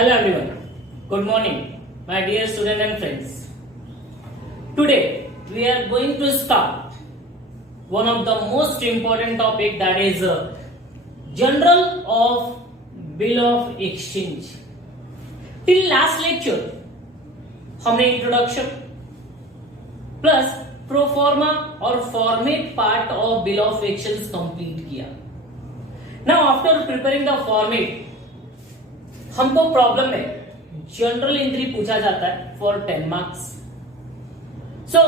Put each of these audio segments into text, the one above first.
Hello everyone. Good morning, my dear students and friends. Today we are going to start one of the most important topic, that is general of bill of exchange. Till last lecture हमने introduction plus proforma और format part of bill of exchange complete किया. Now after preparing the format हमको problem में general entry पूछा जाता है for 10 marks. So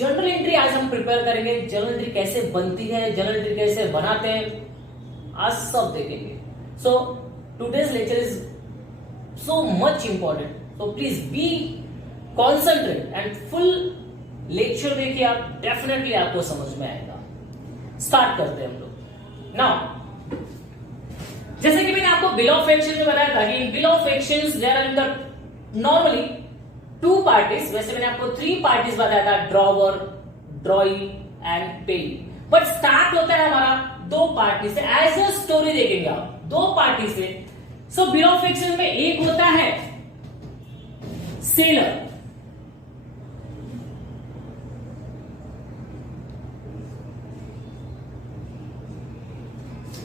general entry आज हम प्रिपेयर करेंगे. जनरल एंट्री कैसे बनती है, जनरल एंट्री कैसे बनाते हैं, आज सब देखेंगे. So today's lecture is so much important, so please be concentrate and full lecture देखिए आप, डेफिनेटली आपको समझ में आएगा. स्टार्ट करते हैं हम लोग. नाउ जैसे कि मैंने आपको बिल ऑफ एक्सचेंज में बताया था कि in bill of exchange there are in the normally 2 parties. वैसे मैंने आपको 3 पार्टीज बताया था, drawer, drawee and payee. But start होता है हमारा 2 पार्टी से. एज अ स्टोरी देखेंगे आप 2 पार्टी से. सो बिल ऑफ एक्सचेंज में एक होता है सेलर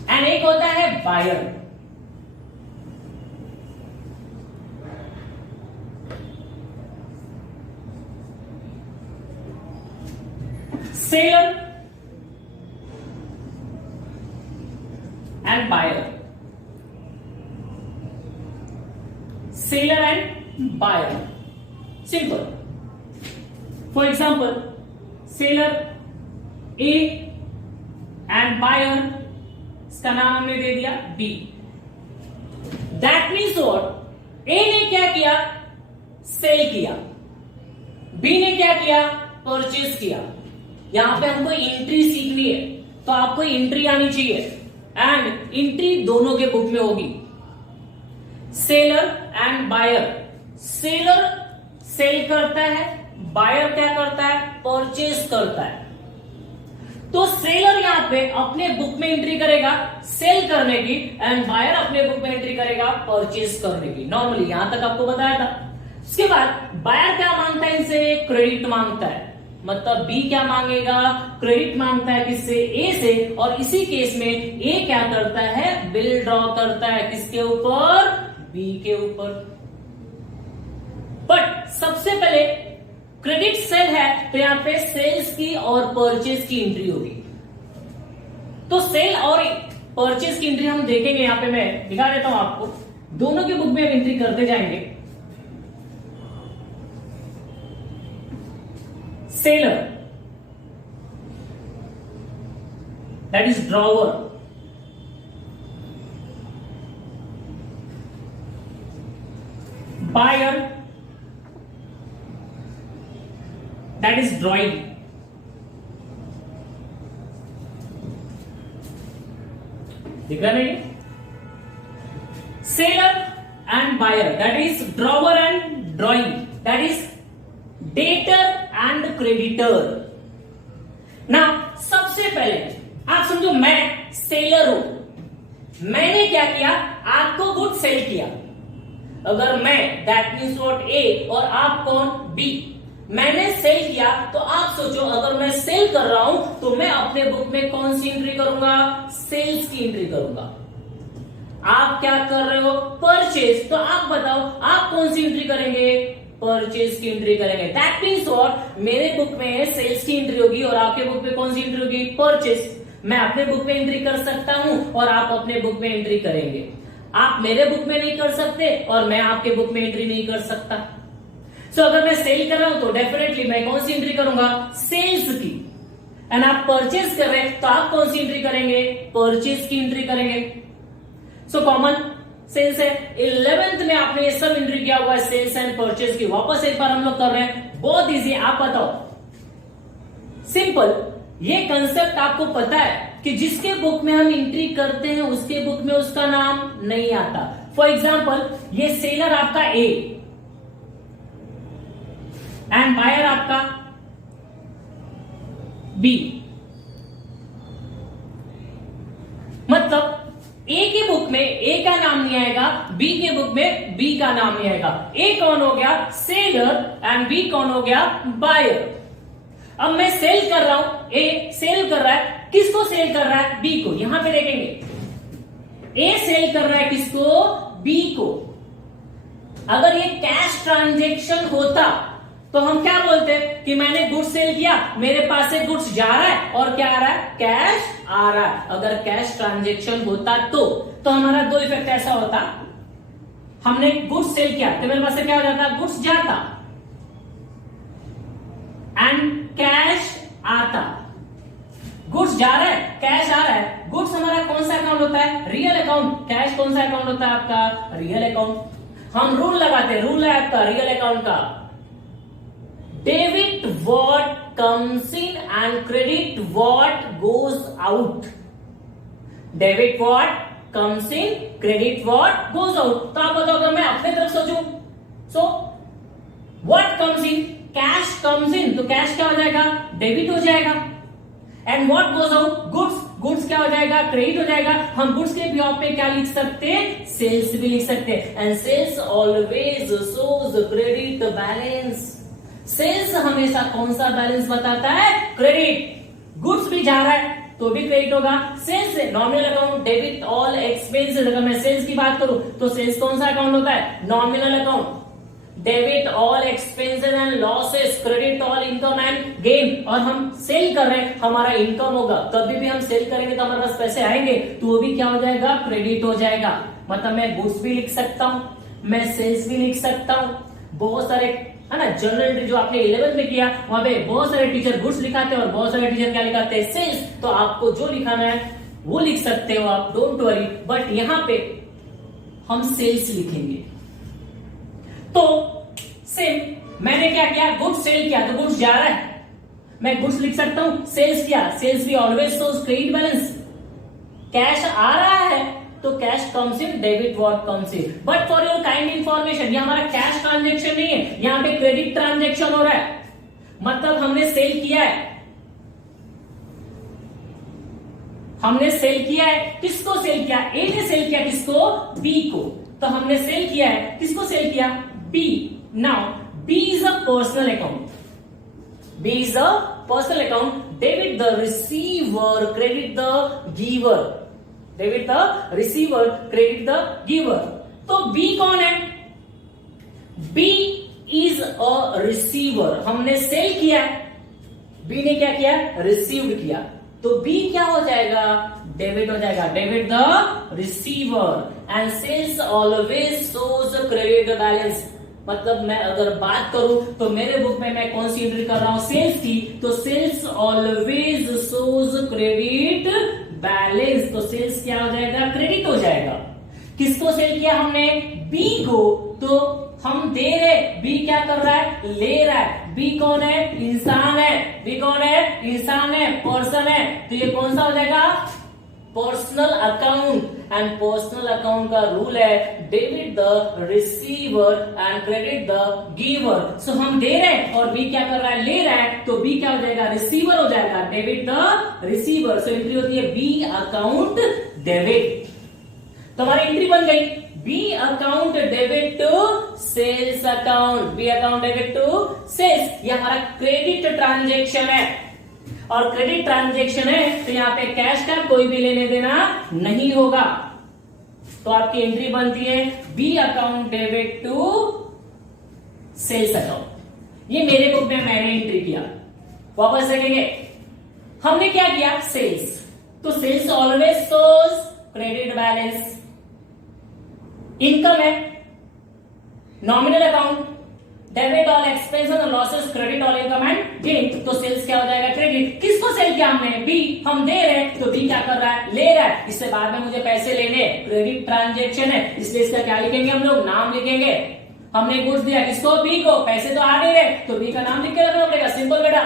एंड एक होता है buyer. Seller and buyer, seller and buyer. Simple. For example seller A and buyer, इसका नाम हमने दे दिया B. That means what, A ने क्या किया, सेल किया, बी ने क्या किया, परचेज किया. यहां पे हमको एंट्री सीखनी है, तो आपको एंट्री आनी चाहिए एंड एंट्री दोनों के बुक में होगी. Seller and buyer. Seller sell करता है, बायर क्या करता है, परचेज करता है. तो सेलर यहां पे अपने बुक में एंट्री करेगा सेल करने की एंड बायर अपने बुक में एंट्री करेगा परचेज करने की. नॉर्मली यहां तक आपको बताया था. उसके बाद बायर क्या मांगता है, इनसे क्रेडिट मांगता है. मतलब बी क्या मांगेगा, क्रेडिट मांगता है किससे, ए से. और इसी केस में ए क्या करता है, बिल ड्रॉ करता है. किसके ऊपर, बी के ऊपर. बट सबसे पहले क्रेडिट सेल है तो यहां पे सेल्स की और परचेज की एंट्री होगी. तो सेल और परचेज की एंट्री हम देखेंगे. यहां पे मैं दिखा देता हूं आपको, दोनों के बुक में हम एंट्री करते जाएंगे. Seller that is drawer, buyer that is drawing. दिख रहा नहीं, seller and buyer that is drawer and drawing, that is debtor and creditor. ना सबसे पहले आप समझो मैं सेलर हूं, मैंने क्या किया, आपको गुड सेल किया. अगर मैं दैट मीन्स व्हाट ए और आप कौन, बी. मैंने सेल किया तो आप सोचो अगर मैं सेल कर रहा हूं तो मैं अपने बुक में कौन सी एंट्री करूंगा, सेल्स की एंट्री करूंगा. आप क्या कर रहे हो, परचेज. तो आप बताओ आप कौन सी एंट्री करेंगे, परचेज की एंट्री करेंगे. दैट मीन्स व्हाट, मेरे बुक में सेल्स की एंट्री होगी और आपके बुक में कौन सी एंट्री होगी, परचेज. मैं अपने बुक में एंट्री कर सकता हूं और आप अपने बुक में एंट्री करेंगे. आप मेरे बुक में नहीं कर सकते और मैं आपके बुक में एंट्री नहीं कर सकता. सो अगर मैं सेल कर रहा हूं तो डेफिनेटली मैं कौन सी एंट्री करूंगा, सेल्स की. एंड आप परचेज कर रहे हैं तो आप कौन सी एंट्री करेंगे, परचेज की एंट्री करेंगे. सो कॉमन सेल्स है. 11th में आपने ये सब एंट्री किया हुआ है, सेल्स एंड परचेज की. वापस एक बार हम लोग कर रहे हैं, बहुत इजी. आप बताओ, सिंपल. ये कंसेप्ट आपको पता है कि जिसके बुक में हम एंट्री करते हैं उसके बुक में उसका नाम नहीं आता. फॉर एग्जाम्पल ये सेलर आपका ए एंड बायर आपका बी. मतलब ए की बुक में ए का नाम नहीं आएगा, बी के बुक में बी का नाम नहीं आएगा। ए कौन हो गया? सेलर एंड बी कौन हो गया? बायर। अब मैं सेल कर रहा हूं, ए सेल कर रहा है, किसको सेल कर रहा है? बी को। यहां पे देखेंगे ए सेल कर रहा है किसको? बी को। अगर ये कैश ट्रांजेक्शन होता तो हम क्या बोलते कि मैंने गुड्स सेल किया, मेरे पास से गुड्स जा रहा है और क्या आ रहा है? कैश आ रहा है। अगर कैश ट्रांजेक्शन होता तो हमारा दो इफेक्ट ऐसा होता, हमने गुड्स सेल किया तो मेरे पास से क्या हो जाता? गुड्स जाता एंड कैश आता। गुड्स जा रहा है, कैश आ रहा है। गुड्स हमारा कौन सा अकाउंट होता है? Real account. कैश कौन सा अकाउंट होता है आपका? Real account. हम रूल लगाते हैं, रूल है आपका रियल अकाउंट का, debit what comes in and credit what goes out. Debit what comes in, credit what goes out. तो आप बताओ, अगर मैं अपने तरफ सोचूं, so what comes in, cash comes इन, तो कैश क्या हो जाएगा? डेबिट हो जाएगा। And what goes out, goods, goods क्या हो जाएगा? क्रेडिट हो जाएगा। हम गुड्स के बिहाफ पे क्या लिख सकते हैं? सेल्स भी लिख सकते हैं। And sales always shows credit balance. Sales हमेशा कौन सा बैलेंस बताता है? क्रेडिट। गुड्स भी जा रहा है तो भी क्रेडिट होगा। सेल्स है nominal account, debit all expenses. अगर मैं सेल्स की बात करूं तो सेल्स कौन सा अकाउंट होता है? Nominal account. Debit all expenses and losses, credit all income and gain. और हम सेल कर रहे हैं, हमारा इनकम होगा। कभी भी हम सेल करेंगे तो हमारे पास पैसे आएंगे तो वो भी क्या हो जाएगा? क्रेडिट हो जाएगा। मतलब मैं गुड्स भी लिख सकता हूं, मैं सेल्स भी लिख सकता हूं। बहुत सारे है ना, जनरल एंट्री जो आपने 11th में किया वहां पे बहुत सारे टीचर गुड्स लिखाते हैं और बहुत सारे टीचर क्या लिखाते हैं? सेल्स। तो आपको जो लिखाना है वो लिख सकते हो आप, डोंट वरी। बट यहां पे हम सेल्स लिखेंगे। तो सेम मैंने क्या किया? गुड्स सेल किया तो गुड्स जा रहा है, मैं गुड्स लिख सकता हूं। सेल्स किया, सेल्स भी always shows credit balance. Cash आ रहा है तो cash comes in, debit what comes in. But for your kind information, ये हमारा कैश ट्रांजेक्शन नहीं है, यहां पे क्रेडिट ट्रांजेक्शन हो रहा है। मतलब हमने सेल किया है, हमने सेल किया है। किसको सेल किया? ए ने सेल किया किसको? बी को। तो हमने सेल किया है, किसको सेल किया? B. Now B is a personal account, B is a personal account. Debit the receiver, credit the giver. Debit the receiver, credit the giver. तो बी कौन है? B is a receiver. हमने sell किया, B ने क्या किया? Receive किया। तो बी क्या हो जाएगा? डेबिट हो जाएगा। Debit the receiver and sales always shows credit balance. मतलब मैं अगर बात करूं तो मेरे बुक में मैं कौन सी एंट्री कर रहा हूं? सेल्स की। तो sales always shows credit balance. तो सेल्स क्या हो जाएगा? क्रेडिट हो जाएगा। किसको सेल किया हमने? बी को। तो हम दे रहे, बी क्या कर रहा है? ले रहा है। बी कौन है? इंसान है। बी कौन है? इंसान है, पर्सन है। तो ये कौन सा हो जाएगा? Personal account. And personal account का रूल है debit the receiver and credit the giver. So हम दे रहे हैं और बी क्या कर रहा है? ले रहा है। तो बी क्या हो जाएगा? रिसीवर हो जाएगा। Debit the receiver. So entry होती है बी अकाउंट डेबिट। तो हमारी एंट्री बन गई B account debit to sales account. B account debit to sales. ये हमारा क्रेडिट ट्रांजेक्शन है और क्रेडिट ट्रांजेक्शन है तो यहां पे कैश का कोई भी लेने देना नहीं होगा। तो आपकी एंट्री बनती है B account debit to sales account. ये मेरे बुक में मैंने एंट्री किया। वापस देखेंगे, हमने क्या किया? सेल्स। तो sales always shows credit balance. Income है nominal account, debit all expenses and losses, credit all income and gain. तो सेल्स क्या हो जाएगा? क्रेडिट। किसको सेल किया हमने? बी। हम दे रहे हैं तो बी क्या कर रहा है? ले रहा है। इससे बाद में मुझे पैसे लेने, क्रेडिट ट्रांजेक्शन है, इसलिए इसका क्या लिखेंगे हम लोग? नाम लिखेंगे। हमने गुड्स दिया किसको? बी को। पैसे तो आ नहीं रहे तो बी का नाम लिख के रखना पड़ेगा। सिंपल बेटा।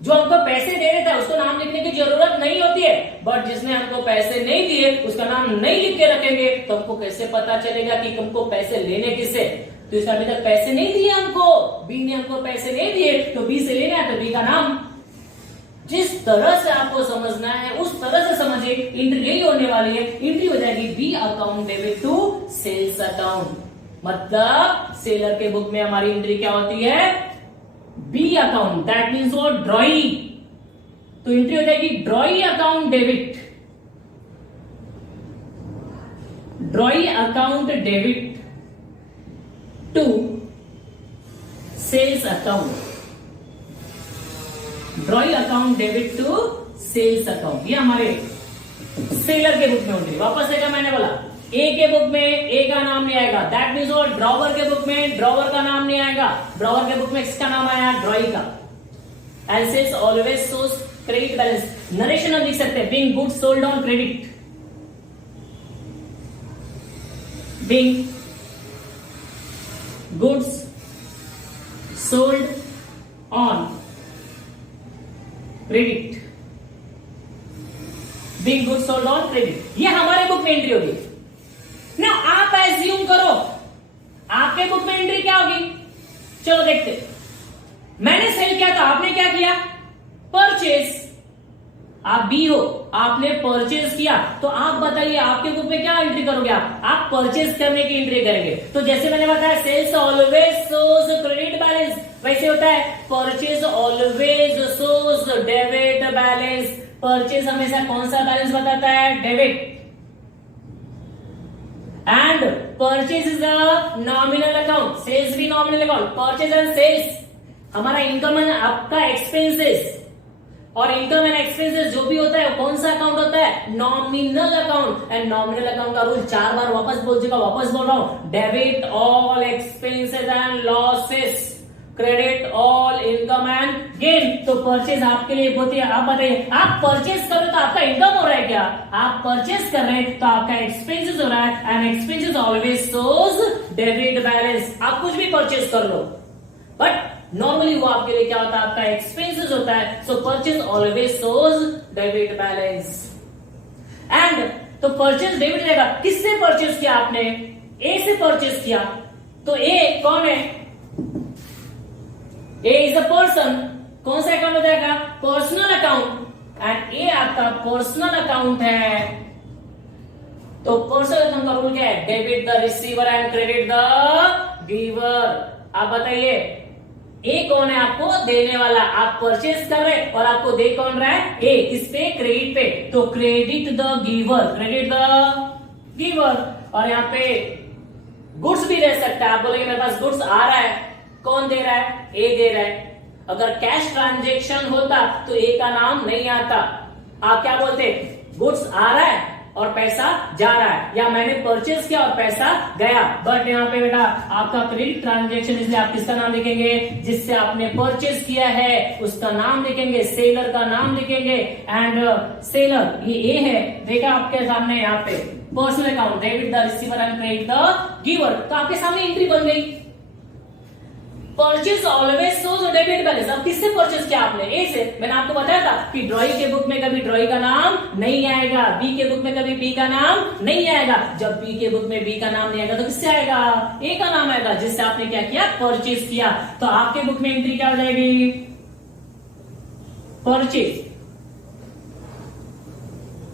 जो हमको पैसे दे रहे थे उसको नाम लिखने की जरूरत नहीं होती है, बट जिसने हमको पैसे नहीं दिए उसका नाम नहीं लिख के रखेंगे तो हमको कैसे पता चलेगा कि हमको पैसे लेने किससे? तो इसका अभी तक पैसे नहीं दिए हमको, बी ने हमको पैसे नहीं दिए तो बी से लेना है तो बी का नाम। जिस तरह से आपको समझना है उस तरह से समझिए। एंट्री यही होने वाली है, एंट्री हो जाएगी B account debit to sales account. मतलब सेलर के बुक में हमारी एंट्री क्या होती है, बी अकाउंट, दैट मीन्स वो ड्रॉई। तो एंट्री हो जाएगी drawee account debit, drawee account debit to sales account, drawee account debit to sales account. ये हमारे सेलर के बुक में होंगे। वापस देखा मैंने बोला ए के बुक में ए का नाम नहीं आएगा, दैट मीन्स वो ड्रॉवर के बुक में ड्रॉवर का नाम नहीं आएगा। ड्रॉवर के बुक में किसका नाम आया, ड्रॉई का। And sales always shows credit balance. Narration हम लिख सकते हैं being goods sold on credit, being goods sold on credit, being goods sold on credit. ये हमारे बुक में एंट्री होगी ना। आप एज्यूम करो आपके बुक में एंट्री क्या होगी, चलो देखते। मैंने सेल किया था, आपने क्या किया, परचेज। आप बी हो, आपने परचेज किया, तो आप बताइए आपके बुक में क्या एंट्री करोगे, आप परचेज करने की एंट्री करेंगे। तो जैसे मैंने बताया sales always shows credit balance, वैसे होता है purchase always shows debit balance. Purchase हमेशा कौन सा बैलेंस बताता है, debit. And purchase is a nominal account, sales भी nominal account. Purchase and sales हमारा इनकम एंड आपका एक्सपेंसेस, और इनकम एंड एक्सपेंसेस जो भी होता है वो कौन सा अकाउंट होता है, nominal account. And nominal account का रूल 4 बार वापस बोल चुका, वापस बोल रहा हूं, debit all expenses and losses, credit all income and gain. तो परचेज आपके लिए होती है, आप बताइए आप परचेज कर रहे हो तो आपका इनकम हो रहा है क्या, आप परचेज कर रहे हैं तो आपका एक्सपेंसेस हो रहा है। And expenses always shows debit balance. आप कुछ भी परचेज कर लो बट नॉर्मली वो आपके लिए क्या होता है, आपका एक्सपेंसेस होता है। सो purchase always shows debit balance. And तो परचेज डेबिट रहेगा। किससे परचेज किया आपने, ए से परचेज किया, तो ए कौन है, ए इज अ पर्सन। कौन सा अकाउंट हो जाएगा, पर्सनल अकाउंट। एंड ए आपका पर्सनल अकाउंट है, तो पर्सनल अकाउंट का रूल क्या है, debit the receiver and credit the giver. आप बताइए ए कौन है, आपको देने वाला। आप परचेज कर रहे और आपको दे कौन रहा है, ए। किस पे, क्रेडिट पे, तो credit the giver, credit the giver. और यहाँ पे गुड्स भी रह सकता है, आप बोलेंगे मेरे पास गुड्स आ रहा है, कौन दे रहा है, ए दे रहा है। अगर कैश ट्रांजेक्शन होता तो ए का नाम नहीं आता, आप क्या बोलते, गुड्स आ रहा है और पैसा जा रहा है, या मैंने परचेज किया और पैसा गया। बट यहाँ पे बेटा आपका क्रेडिट ट्रांजेक्शन, इसलिए आप किसका नाम लिखेंगे, जिससे आपने परचेज किया है उसका नाम लिखेंगे, सेलर का नाम लिखेंगे। एंड सेलर ये ए है, देखा आपके सामने यहाँ पे personal account, debit the receiver and credit the giver. तो आपके सामने एंट्री बन गई, purchase always shows debit balance. अब किससे परचेज किया आपने, ए से। मैंने आपको बताया था कि ड्रॉई के बुक में कभी ड्रॉई का नाम नहीं आएगा, बी के बुक में कभी बी का नाम नहीं आएगा। जब बी के बुक में बी का नाम नहीं आएगा तो किससे आएगा, ए का नाम आएगा, जिससे आपने क्या किया, परचेज किया। तो आपके बुक में एंट्री क्या हो जाएगी, purchase,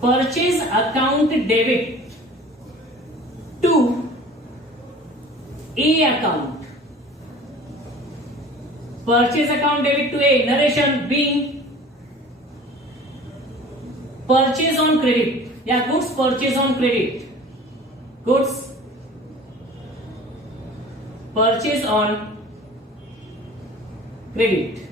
purchase account debit to A account, purchase account debit to A, narration being purchase on credit या goods purchase on credit, goods purchase on credit।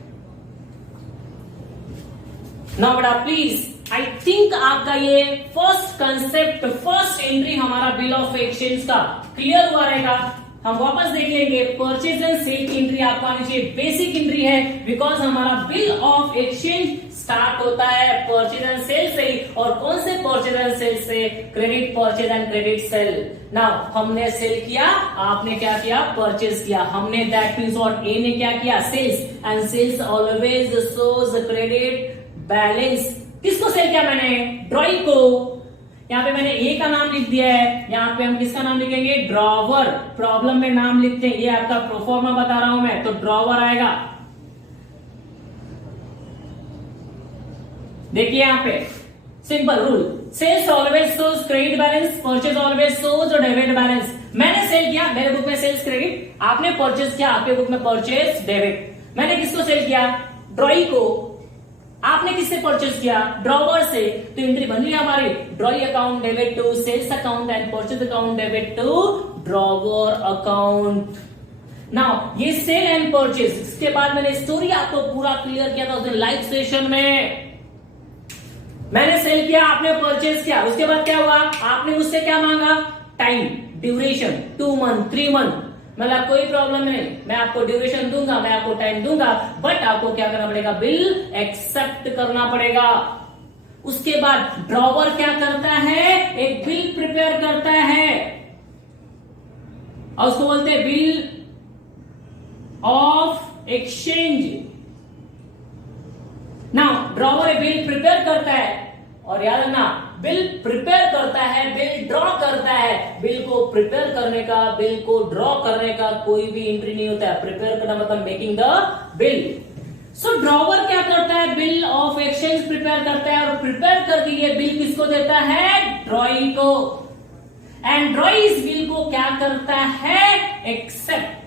now बेटा प्लीज आई थिंक आपका ये first concept, first entry हमारा bill of exchange का clear हुआ रहेगा। हम वापस देख लेंगे, परचेज एंड सेल की एंट्री आपको आनी चाहिए, बेसिक एंट्री है, बिकॉज हमारा बिल ऑफ एक्सचेंज स्टार्ट होता है परचेज एंड सेल से ही। और कौन से परचेज एंड सेल से, credit purchase and credit sale. Now हमने सेल किया, आपने क्या किया, परचेज किया। हमने दैट मीन्स व्हाट, ए ने क्या किया, sales, and sales always shows credit balance. किसको सेल किया मैंने, ड्रॉई को। यहाँ पे मैंने ए का नाम लिख दिया है, यहाँ पे हम किसका नाम लिखेंगे, ड्रॉवर। प्रॉब्लम में नाम लिखते हैं, ये आपका प्रोफॉर्मा बता रहा हूं मैं, तो ड्रॉवर आएगा। देखिए यहाँ पे simple rule, sales always shows credit balance, purchase always shows debit balance. मैंने सेल किया, मेरे बुक में सेल्स क्रेडिट, आपने परचेज किया, आपके बुक में परचेज डेबिट। मैंने किसको सेल किया? ड्रॉई को। आपने किससे परचेज किया? ड्रॉवर से। तो एंट्री बन गई हमारी, drawee account debit to sales account and purchase account debit to drawer account. Now ये सेल एंड परचेज, इसके बाद मैंने स्टोरी आपको पूरा क्लियर किया था उस दिन लाइव सेशन में। मैंने सेल किया, आपने परचेज किया, उसके बाद क्या हुआ? आपने मुझसे क्या मांगा? Time, duration, 2 month 3 month. मतलब कोई प्रॉब्लम नहीं, मैं आपको ड्यूरेशन दूंगा, मैं आपको टाइम दूंगा, बट आपको क्या करना पड़ेगा? बिल एक्सेप्ट करना पड़ेगा। उसके बाद ड्रॉवर क्या करता है? एक बिल प्रिपेयर करता है और उसको बोलते हैं bill of exchange. Now drawer bill prepare करता है, और याद रखना बिल प्रिपेयर करता है, बिल ड्रॉ करता है। बिल को प्रिपेयर करने का, बिल को ड्रॉ करने का कोई भी एंट्री नहीं होता है। प्रिपेयर करना मतलब making the bill. So drawer क्या करता है? बिल ऑफ एक्सचेंज प्रिपेयर करता है, और प्रिपेयर करके ये बिल किसको देता है? ड्रॉई को। एंड ड्रॉई इस बिल को क्या करता है? एक्सेप्ट।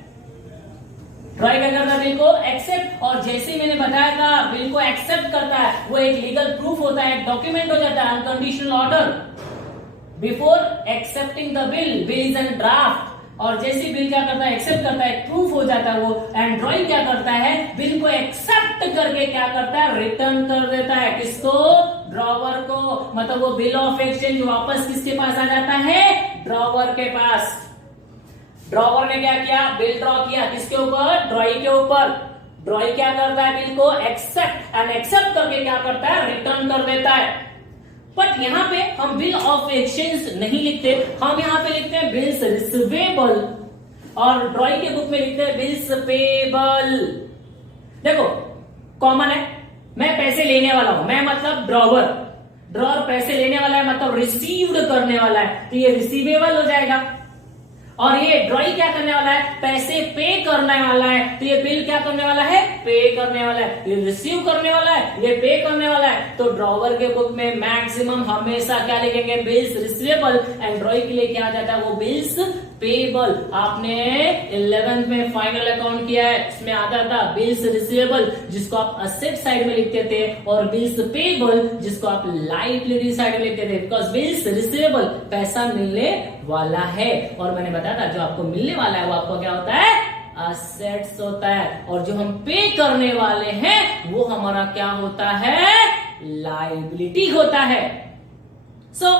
ड्रॉई क्या करता है? बिल को एक्सेप्ट। और जैसे मैंने बताया था, बिल को एक्सेप्ट करता है, वो एक लीगल प्रूफ होता है, एक डॉक्यूमेंट हो जाता है, unconditional order. Before accepting the bill, bill is an draft. और जैसे बिल क्या करता है? एक्सेप्ट करता है, प्रूफ हो जाता है वो। एंड ड्रॉई क्या करता है? बिल को एक्सेप्ट करके क्या करता है? रिटर्न कर देता है। किसको? ड्रॉवर को। मतलब वो बिल ऑफ एक्सचेंज वापस किसके पास आ जाता है? ड्रॉवर के पास। ड्रॉवर ने क्या किया? बिल ड्रॉ किया, किसके ऊपर? ड्रॉई के ऊपर। ड्रॉई क्या करता है? बिल को एक्सेप्ट, एंड एक्सेप्ट करके क्या करता है? रिटर्न कर देता है। बट यहां पे हम बिल ऑफ एक्सचेंज नहीं लिखते, हम यहां पे लिखते हैं बिल्स रिसीवेबल, और ड्रॉई के बुक में लिखते हैं बिल्स पेबल। देखो कॉमन है, मैं पैसे लेने वाला हूं, मैं मतलब ड्रॉवर, ड्रॉवर पैसे लेने वाला है मतलब रिसीव्ड करने वाला है, तो ये रिसीवेबल हो जाएगा। और ये ड्रॉई क्या करने वाला है? पैसे पे करने वाला है, तो ये बिल क्या करने वाला है? पे करने वाला है। ये रिसीव करने वाला है, ये पे करने वाला है। तो ड्रॉवर के बुक में मैक्सिमम हमेशा क्या लिखेंगे? Bills receivable. एंड ड्रॉई के लिए क्या आ जाता है? वो बिल्स पेबल। आपने 11th में फाइनल अकाउंट किया है, इसमें आ जाता बिल्स रिसीवेबल, जिसको आप असेट साइड में लिखते थे, और बिल्स पेबल, जिसको आप लाइबिलिटी साइड में लिखते थे। बिकॉज बिल्स रिसीवेबल, पैसा मिलने वाला है, और मैंने बताया था जो आपको मिलने वाला है वो आपको क्या होता है? असेट्स होता है। और जो हम पे करने वाले हैं वो हमारा क्या होता है? लाइबिलिटी होता है। सो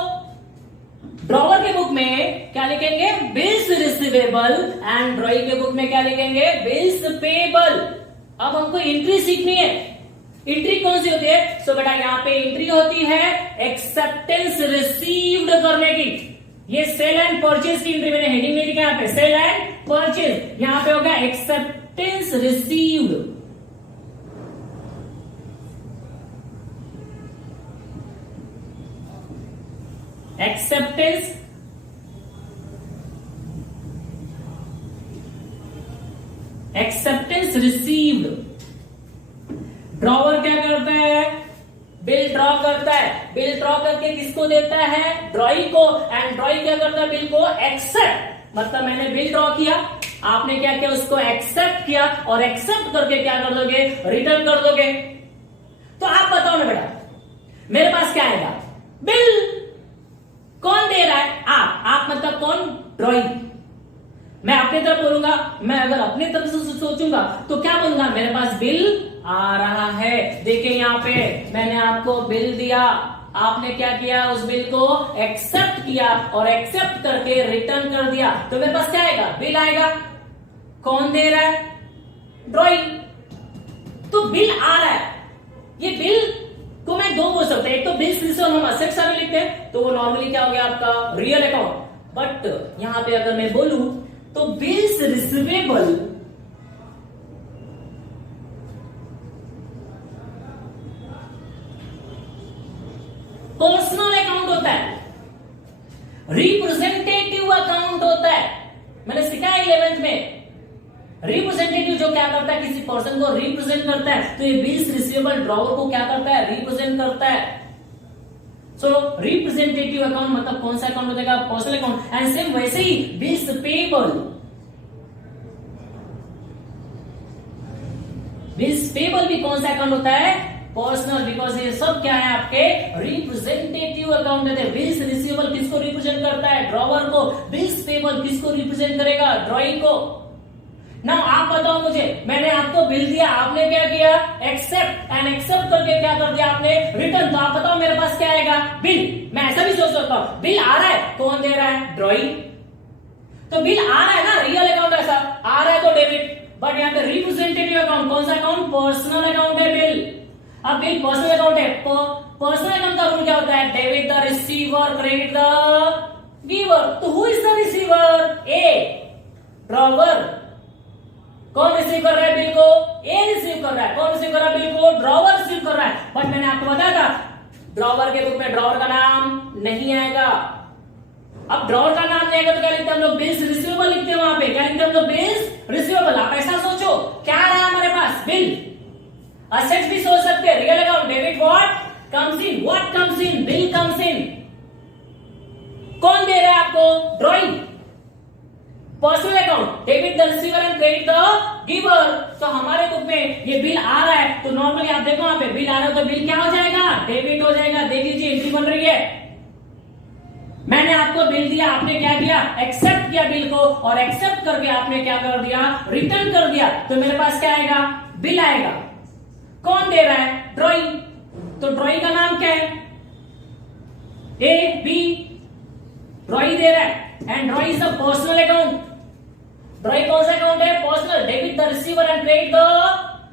ड्रॉवर के बुक में क्या लिखेंगे? Bills receivable. एंड ड्रॉई के बुक में क्या लिखेंगे? Bills payable. अब हमको एंट्री सीखनी है। एंट्री कौन सी होती है? सो बेटा यहाँ पे एंट्री होती है एक्सेप्टेंस रिसीव्ड करने की। ये सेल एंड परचेज की एंट्री मैंने हेडिंग में लिखा, यहाँ पे सेल एंड परचेज, यहाँ पे होगा acceptance received. Acceptance acceptance received. Drawer क्या करता है? बिल ड्रॉ करता है, बिल ड्रॉ करके किसको देता है? ड्रॉई को। एंड ड्रॉई क्या करता है? बिल को एक्सेप्ट, मतलब मैंने बिल ड्रॉ किया, आपने क्या किया? उसको एक्सेप्ट किया, और एक्सेप्ट करके क्या कर दोगे? रिटर्न कर दोगे। तो आप बताओ ना बेटा, मेरे पास क्या आएगा? बिल। कौन दे रहा है? आप मतलब कौन? ड्रॉई। मैं अपनी तरफ बोलूंगा, मैं अगर अपनी तरफ से सोचूंगा तो क्या बोलूंगा? मेरे पास बिल आ रहा है। देखिए यहाँ पे मैंने आपको बिल दिया, आपने क्या किया? उस बिल को एक्सेप्ट किया, और एक्सेप्ट करके रिटर्न कर दिया, तो मेरे पास क्या आएगा? बिल आएगा। कौन दे रहा है? ड्रॉई। तो बिल आ रहा है। ये बिल को मैं दो बोल सकते हैं, एक तो बिल्स रिसीवेबल हम असेट साइड में लिखते हैं, तो वो नॉर्मली क्या हो गया? आपका रियल अकाउंट। बट यहां पे अगर मैं बोलूं तो बिल्स रिसीवेबल पर्सनल अकाउंट होता है, रिप्रेजेंटेटिव अकाउंट होता है। मैंने सिखाया 11th में, रिप्रेजेंटेटिव जो क्या करता है, किसी पर्सन को रिप्रेजेंट करता है, तो ये बिल्स रिसीवेबल ड्रॉवर को क्या करता है, रिप्रेजेंट करता है। सो रिप्रेजेंटेटिव अकाउंट मतलब कौन सा अकाउंट हो जाएगा, पर्सनल अकाउंट। एंड सेम वैसे ही बिल्स पेबल, बिल्स पेबल भी कौन सा अकाउंट होता है, पर्सनल, बिकॉज ये सब क्या है, आपके रिप्रेजेंटेटिव अकाउंट है। बिल्स रिसीवेबल किसको रिप्रेजेंट करता है, ड्रॉवर को। बिल्स पेबल किसको रिप्रेजेंट करेगा, ड्रॉइंग को। ना आप बताओ मुझे, मैंने आपको बिल दिया, आपने क्या किया, एक्सेप्ट, एंड एक्सेप्ट करके क्या कर दिया आपने, रिटर्न। तो आप बताओ मेरे पास क्या आएगा, बिल। मैं ऐसा भी सोच सकता हूं, बिल आ रहा है, कौन दे रहा है, ड्रॉइंग। तो बिल आ रहा है ना, रियल अकाउंट ऐसा आ रहा है तो डेबिट। बट यहाँ पे रिप्रेजेंटेटिव अकाउंट कौन सा अकाउंट, पर्सनल अकाउंट है बिल। अब बिल पर्सनल अकाउंट है, पर्सनल अकाउंट का रूल क्या होता है, debit the receiver, credit the giver. तो who is the receiver, A, drawer. कौन रिसीव कर रहा है बिल को, ए रिसीव कर रहा है। कौन रिसीव कर रहा है बिल को, ड्रॉवर रिसीव कर रहा है। बट मैंने आपको बताया था, ड्रॉवर के बुक में ड्रॉवर का नाम नहीं आएगा। अब ड्रॉवर का नाम नहीं आएगा तो क्या लिखते हैं हम लोग, बिल्स रिसीवेबल लिखते हैं। वहां पे क्या लिखते हैं हम लोग, बिल्स रिसीवेबल। आप ऐसा सोचो, क्या आ रहा है हमारे पास, बिल। असेट्स भी सोच सकते हैं, real account, debit what comes in, what comes in, bill comes in. कौन दे रहा है आपको, drawing. Personal account, debit the receiver and credit the giver. तो हमारे बुक में ये बिल आ रहा है, तो नॉर्मली आप देखो यहाँ पे बिल आ रहा है, तो बिल क्या हो जाएगा, डेबिट हो जाएगा। देख लीजिए एंट्री बन रही है। मैंने आपको बिल दिया, आपने क्या किया, एक्सेप्ट किया बिल को, और एक्सेप्ट करके आपने क्या कर दिया, रिटर्न कर दिया। तो मेरे पास क्या आएगा, बिल आएगा। कौन दे रहा है, ड्रॉइंग। तो ड्रॉइंग का नाम क्या है, ए बी, ड्रॉइंग दे रहा है। And drawing is the personal account. Drawing कौन सा अकाउंट है, personal, debit the receiver and credit the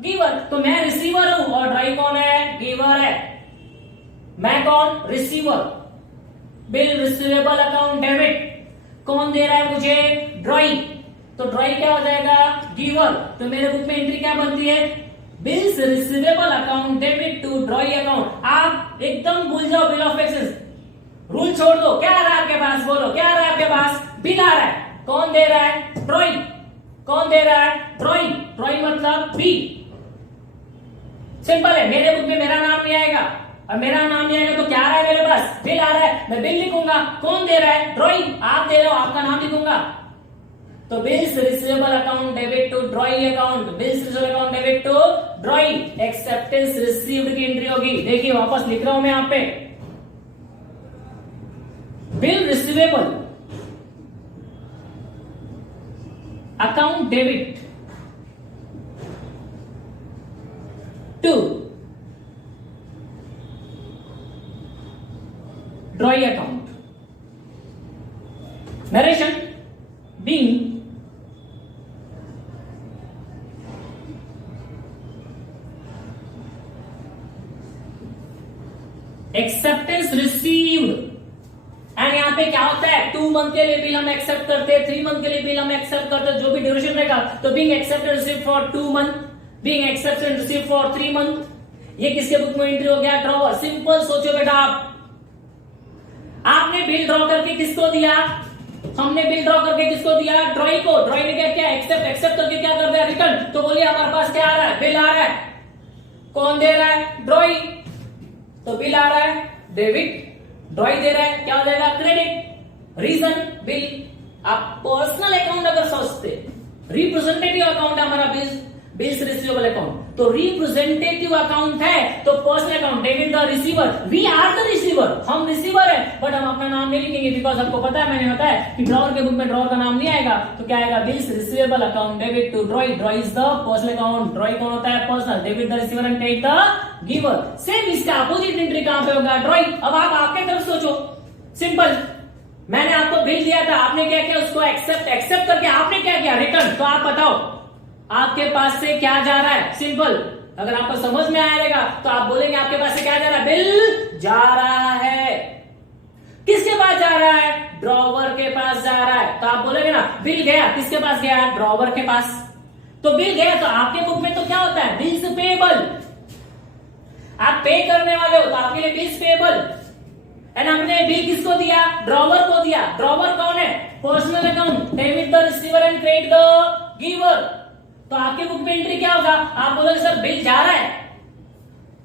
giver. तो मैं रिसीवर हूं और ड्रॉइंग कौन है, गिवर है। मैं कौन, receiver. Bill receivable account, debit. कौन दे रहा है मुझे, ड्रॉइंग। तो ड्रॉइंग क्या हो जाएगा, गिवर। तो मेरे बुक में एंट्री क्या बनती है, bills receivable account, debit to drawing account. आप एकदम भूल जाओ बिल ऑफ एक्सचेंज, रूल छोड़ दो। क्या आ रहा है आपके पास, बोलो क्या आ रहा है आपके पास, बिल आ रहा है। कौन दे रहा है, ड्रॉइंग। कौन दे रहा है, ड्रॉइंग। ड्रॉइंग मतलब बी। सिंपल है, मेरे बुक में मेरा नाम नहीं आएगा, और मेरा नाम नहीं आएगा तो क्या आ रहा है मेरे पास, बिल आ रहा है। मैं बिल लिखूंगा, कौन दे रहा है, ड्रॉइंग। आप दे रहे हो, आपका नाम लिखूंगा। तो bills receivable account, debit to drawing account, bills receivable account, debit to drawing. Acceptance received की एंट्री होगी। देखिए वापस लिख रहा हूं मैं यहां पे, bill receivable account, debit to drawing account. Narration being acceptance received. And यहाँ पे क्या होता है, 2 मंथ के लिए बिल हम एक्सेप्ट करते हैं, 3 मंथ के लिए बिल हम एक्सेप्ट करते हैं, जो भी ड्यूरेशन रहेगा। तो being accepted received for 2 month, being accepted received for 3 month. ये किसके बुक में एंट्री हो गया, ड्रॉवर। सिंपल सोचो बेटा, आपने बिल ड्रॉ करके किसको दिया, हमने बिल ड्रॉ करके किसको दिया, ड्रॉइंग को। ड्रॉइंग ने क्या किया, एक्सेप्ट, एक्सेप्ट करके क्या कर दिया, रिटर्न। तो बोलिए हमारे पास क्या आ रहा है, बिल आ रहा है। कौन दे रहा है, ड्रॉइंग। तो बिल आ रहा है, डेबिट। ड्रॉइंग दे रहा है, क्या हो जाएगा, क्रेडिट। Reason, bill. आप पर्सनल अकाउंट अगर सोचते, रिप्रेजेंटेटिव अकाउंट हमारा बिल्स रिसीवेबल अकाउंट, तो रिप्रेजेंटेटिव अकाउंट है तो personal account, debit the receiver. We are the receiver, हम रिसीवर है, बट हम अपना नाम नहीं लिखेंगे, बिकॉज आपको पता है, मैंने बताया कि ड्रॉवर के बुक में ड्रॉवर का नाम नहीं आएगा। तो क्या आएगा, bills receivable account, debit to drawing. Drawing is the personal account, drawing कौन होता है, personal, debit the receiver and credit the giver. Same इसका अपोजिट एंट्री कहां पे होगा, ड्रॉइंग। अब आप आपके तरफ सोचो, सिंपल। मैंने आपको बिल दिया था, आपने क्या किया, उसको एक्सेप्ट, एक्सेप्ट करके आपने क्या किया, रिटर्न। तो आप बताओ आपके पास से क्या जा रहा है, सिंपल। अगर आपको समझ में आएगा तो आप बोलेंगे आपके पास से क्या जा रहा है, बिल जा रहा है। किसके पास जा रहा है, ड्रॉवर के पास जा रहा है। तो आप बोलेंगे ना, बिल गया किसके पास गया, ड्रॉवर के पास। तो बिल गया तो आपके बुक में तो क्या होता है, बिल्स पेएबल। आप पे करने वाले हो तो आपके लिए बिल्स पेएबल। एंड हमने बिल किसको दिया, ड्रॉवर को दिया। ड्रॉवर कौन है, personal account, debit the receiver and credit the giver. तो आपके बुक में एंट्री क्या होगा? आप बोलोगे सर बिल जा रहा है,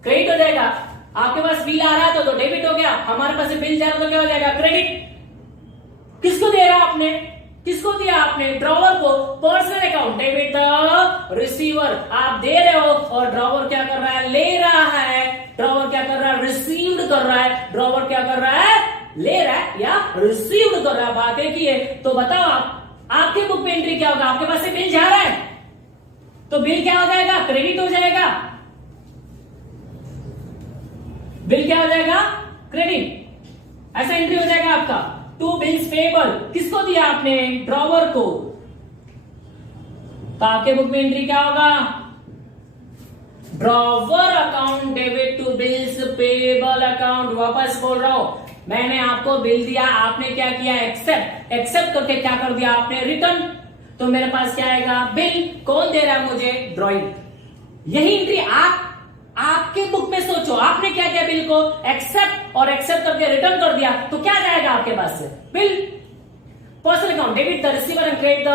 क्रेडिट हो जाएगा। आपके पास बिल आ रहा है तो डेबिट हो गया, हमारे पास बिल जा रहा है तो क्या हो जाएगा? क्रेडिट। किसको दे रहा आपने? किसको दिया आपने? ड्रॉवर को। Personal account debit the receiver, आप दे रहे हो और ड्रॉवर क्या कर रहा है? ले रहा है। ड्रॉवर क्या कर रहा है? रिसीव्ड कर रहा है। ड्रॉवर क्या कर रहा है? ले रहा है या रिसीव्ड कर रहा है। बात एक ही है। तो बताओ आप, आपके बुक में एंट्री क्या होगा? आपके पास से बिल जा रहा है तो बिल क्या हो जाएगा? क्रेडिट हो जाएगा। बिल क्या हो जाएगा? क्रेडिट। ऐसा एंट्री हो जाएगा आपका। टू बिल्स पेबल, किसको दिया आपने? ड्रॉवर को। तो आपके बुक में एंट्री क्या होगा? Drawer account debit to bills payable account. वापस बोल रहा हूं, मैंने आपको बिल दिया, आपने क्या किया? एक्सेप्ट। एक्सेप्ट करके क्या कर दिया आपने? रिटर्न। तो मेरे पास क्या आएगा? बिल। कौन दे रहा है मुझे? ड्रॉइंग। यही एंट्री आपके बुक में सोचो, आपने क्या किया? बिल को एक्सेप्ट और एक्सेप्ट करके रिटर्न कर दिया तो क्या जाएगा आपके पास से? Bill. Personal account debit the receiver and credit the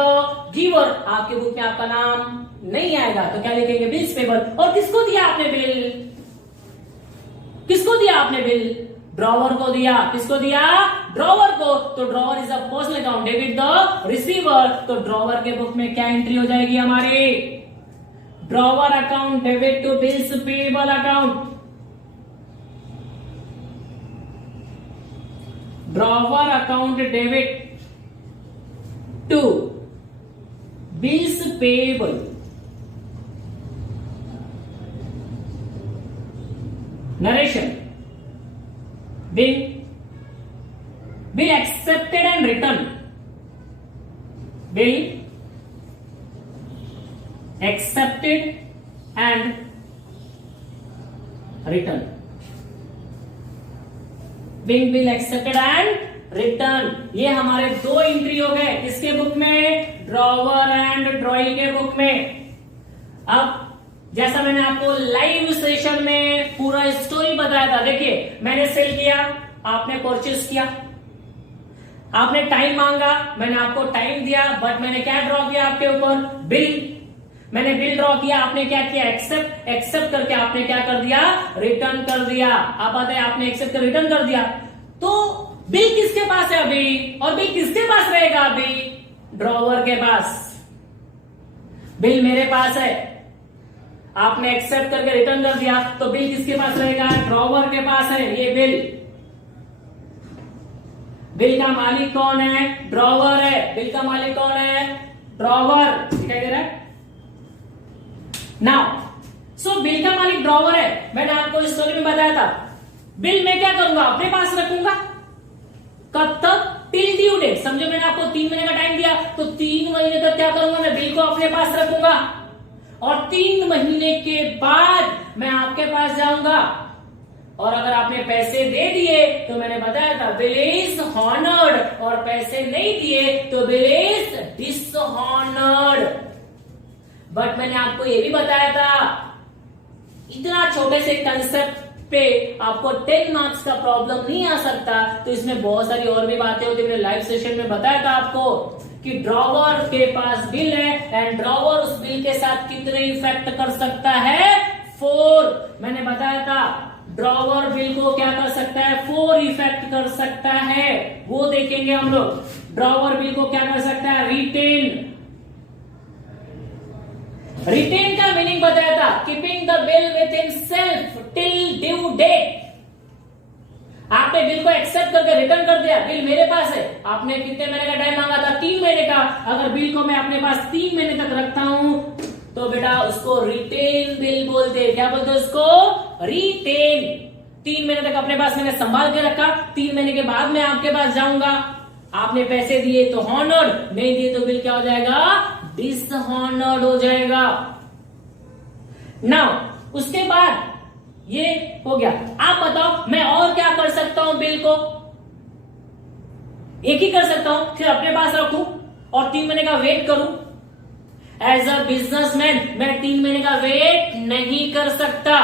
giver. आपके बुक में आपका नाम नहीं आएगा तो क्या लिखेंगे? Bills payable. और किसको दिया आपने बिल? किसको दिया आपने बिल? ड्रॉवर को दिया। किसको दिया? ड्रॉवर को। तो drawer is a personal account debit the receiver. तो ड्रॉवर के बुक में क्या एंट्री हो जाएगी हमारी? Drawer account debit to bills payable account. Drawer account debit to bills payable. Narration, bill accepted and return. Bill accepted and return. Bill accepted and return. ये हमारे दो एंट्री हो गए किसके बुक में? ड्रॉवर एंड ड्रॉइंग के book में। अब जैसा मैंने आपको लाइव सेशन में पूरा स्टोरी बताया था, देखिए मैंने सेल किया, आपने परचेस किया, आपने टाइम मांगा, मैंने आपको टाइम दिया, बट मैंने क्या ड्रॉ किया आपके ऊपर? बिल। मैंने बिल ड्रॉ किया, आपने क्या किया? एक्सेप्ट। एक्सेप्ट करके आपने क्या कर दिया? रिटर्न कर दिया। आप आता है आपने एक्सेप्ट कर रिटर्न कर दिया। तो बिल किसके पास है अभी? और बिल किसके पास रहेगा अभी? ड्रॉवर के पास। बिल मेरे पास है, आपने एक्सेप्ट करके रिटर्न कर दिया तो बिल किसके पास रहेगा? ड्रॉवर के पास है। ये बिल, बिल का मालिक कौन है? ड्रॉवर है। बिल का मालिक कौन है? ड्रॉवर। दिखाई दे रहा है? नाउ सो बिल का मालिक ड्रॉवर है। मैंने आपको इस स्टोरी में बताया था, बिल मैं क्या करूंगा? अपने पास रखूंगा। कब तक? Till due date. समझो मैंने आपको 3 महीने का टाइम दिया तो 3 महीने तक क्या करूंगा? मैं बिल को अपने पास रखूंगा और 3 महीने के बाद मैं आपके पास जाऊंगा और अगर आपने पैसे दे दिए तो मैंने बताया था बिल इज हॉनर्ड, और पैसे नहीं दिए तो बिल इज डिसहॉनर्ड। बट मैंने आपको ये भी बताया था, इतना छोटे से कंसेप्ट पे आपको 10 मार्क्स का प्रॉब्लम नहीं आ सकता, तो इसमें बहुत सारी और भी बातें होती है। मैंने लाइव सेशन में बताया था आपको कि ड्रॉवर के पास बिल है एंड ड्रॉवर उस बिल के साथ कितने इफेक्ट कर सकता है? 4। मैंने बताया था ड्रॉवर बिल को क्या कर सकता है? 4 इफेक्ट कर सकता है, वो देखेंगे हम लोग। ड्रॉवर बिल को क्या कर सकता है? रिटेन। रिटेन का मीनिंग बताया था, keeping the bill with himself till due date. आपने बिल को एक्सेप्ट करके रिटर्न कर दिया, बिल मेरे पास है। आपने कितने महीने का टाइम मांगा था? 3 महीने का। अगर बिल को मैं अपने पास 3 महीने तक रखता हूं तो बेटा उसको रिटेन बिल बोलते हैं। क्या बोलते हैं उसको? रिटेन। 3 महीने तक अपने पास मैंने संभाल के रखा, 3 महीने के बाद मैं आपके पास जाऊंगा, आपने पैसे दिए तो हॉनर्ड, नहीं दिए तो बिल क्या हो जाएगा? डिसहॉनर्ड हो जाएगा। नाउ उसके बाद ये हो गया। आप बताओ मैं और क्या कर सकता हूं? बिल को एक ही कर सकता हूं, फिर अपने पास रखूं और 3 महीने का वेट करूं। एज अ बिजनेसमैन मैं 3 महीने का वेट नहीं कर सकता।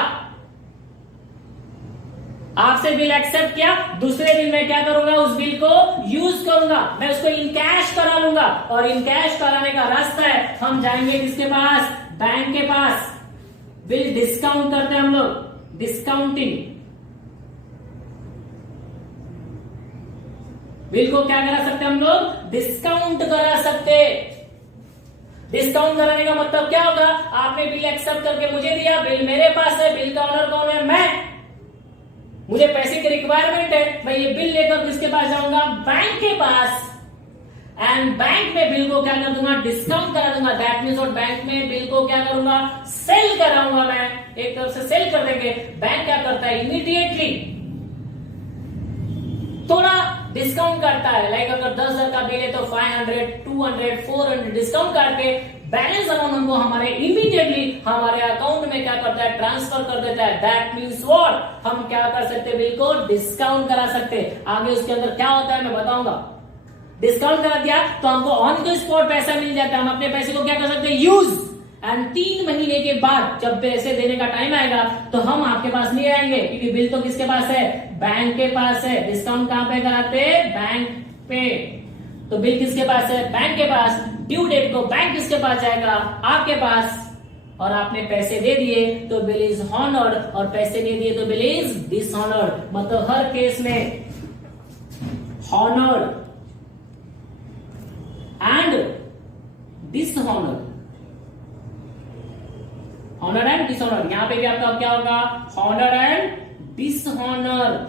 आपसे बिल एक्सेप्ट किया, दूसरे दिन मैं क्या करूंगा, उस बिल को यूज करूंगा, मैं उसको इन कैश करा लूंगा। और इन कैश कराने का रास्ता है, हम जाएंगे किसके पास, बैंक के पास। बिल डिस्काउंट करते हैं हम लोग, डिस्काउंटिंग। बिल को क्या करा सकते हम लोग, डिस्काउंट करा सकते। डिस्काउंट कराने का मतलब क्या होगा, आपने बिल एक्सेप्ट करके मुझे दिया, बिल मेरे पास है, बिल का ऑनर कौन है, मैं। मुझे पैसे की रिक्वायरमेंट है, मैं ये बिल लेकर किसके पास जाऊंगा, बैंक के पास। एंड बैंक में बिल को क्या कर दूंगा, डिस्काउंट करा दूंगा। दैट मीन्स और बैंक में बिल को क्या करूंगा, सेल कराऊंगा। मैं एक तरफ से सेल कर देंगे, बैंक क्या करता है, इमीडिएटली थोड़ा डिस्काउंट करता है। लाइक अगर 10,000 का बिल है तो 500, 200, 400 डिस्काउंट करके बैलेंस अमाउंट हमको हमारे इमीडिएटली हमारे अकाउंट में क्या करता है, ट्रांसफर कर देता है। दैट मीन्स व्हाट, हम क्या कर सकते हैं, बिल को डिस्काउंट करा सकते हैं। आगे उसके अंदर क्या होता है मैं बताऊंगा। डिस्काउंट करा दिया तो हमको ऑन द स्पॉट पैसा मिल जाता है, हम अपने पैसे को क्या कर सकते हैं, यूज। एंड 3 महीने के बाद जब पैसे देने का टाइम आएगा तो हम आपके पास नहीं आएंगे, क्योंकि बिल तो किसके पास है, बैंक के पास है। डिस्काउंट कहां पे कराते हैं, बैंक पे। तो बिल किसके पास है, बैंक के पास। ड्यू डेट को बैंक किसके पास जाएगा, आपके पास। और आपने पैसे दे दिए तो बिल इज हॉनर्ड, और पैसे नहीं दिए तो बिल इज डिसऑनर्ड। मतलब हर केस में honoured and dishonoured, honour and dishonour. यहां पे भी आपका क्या होगा, honour and dishonour,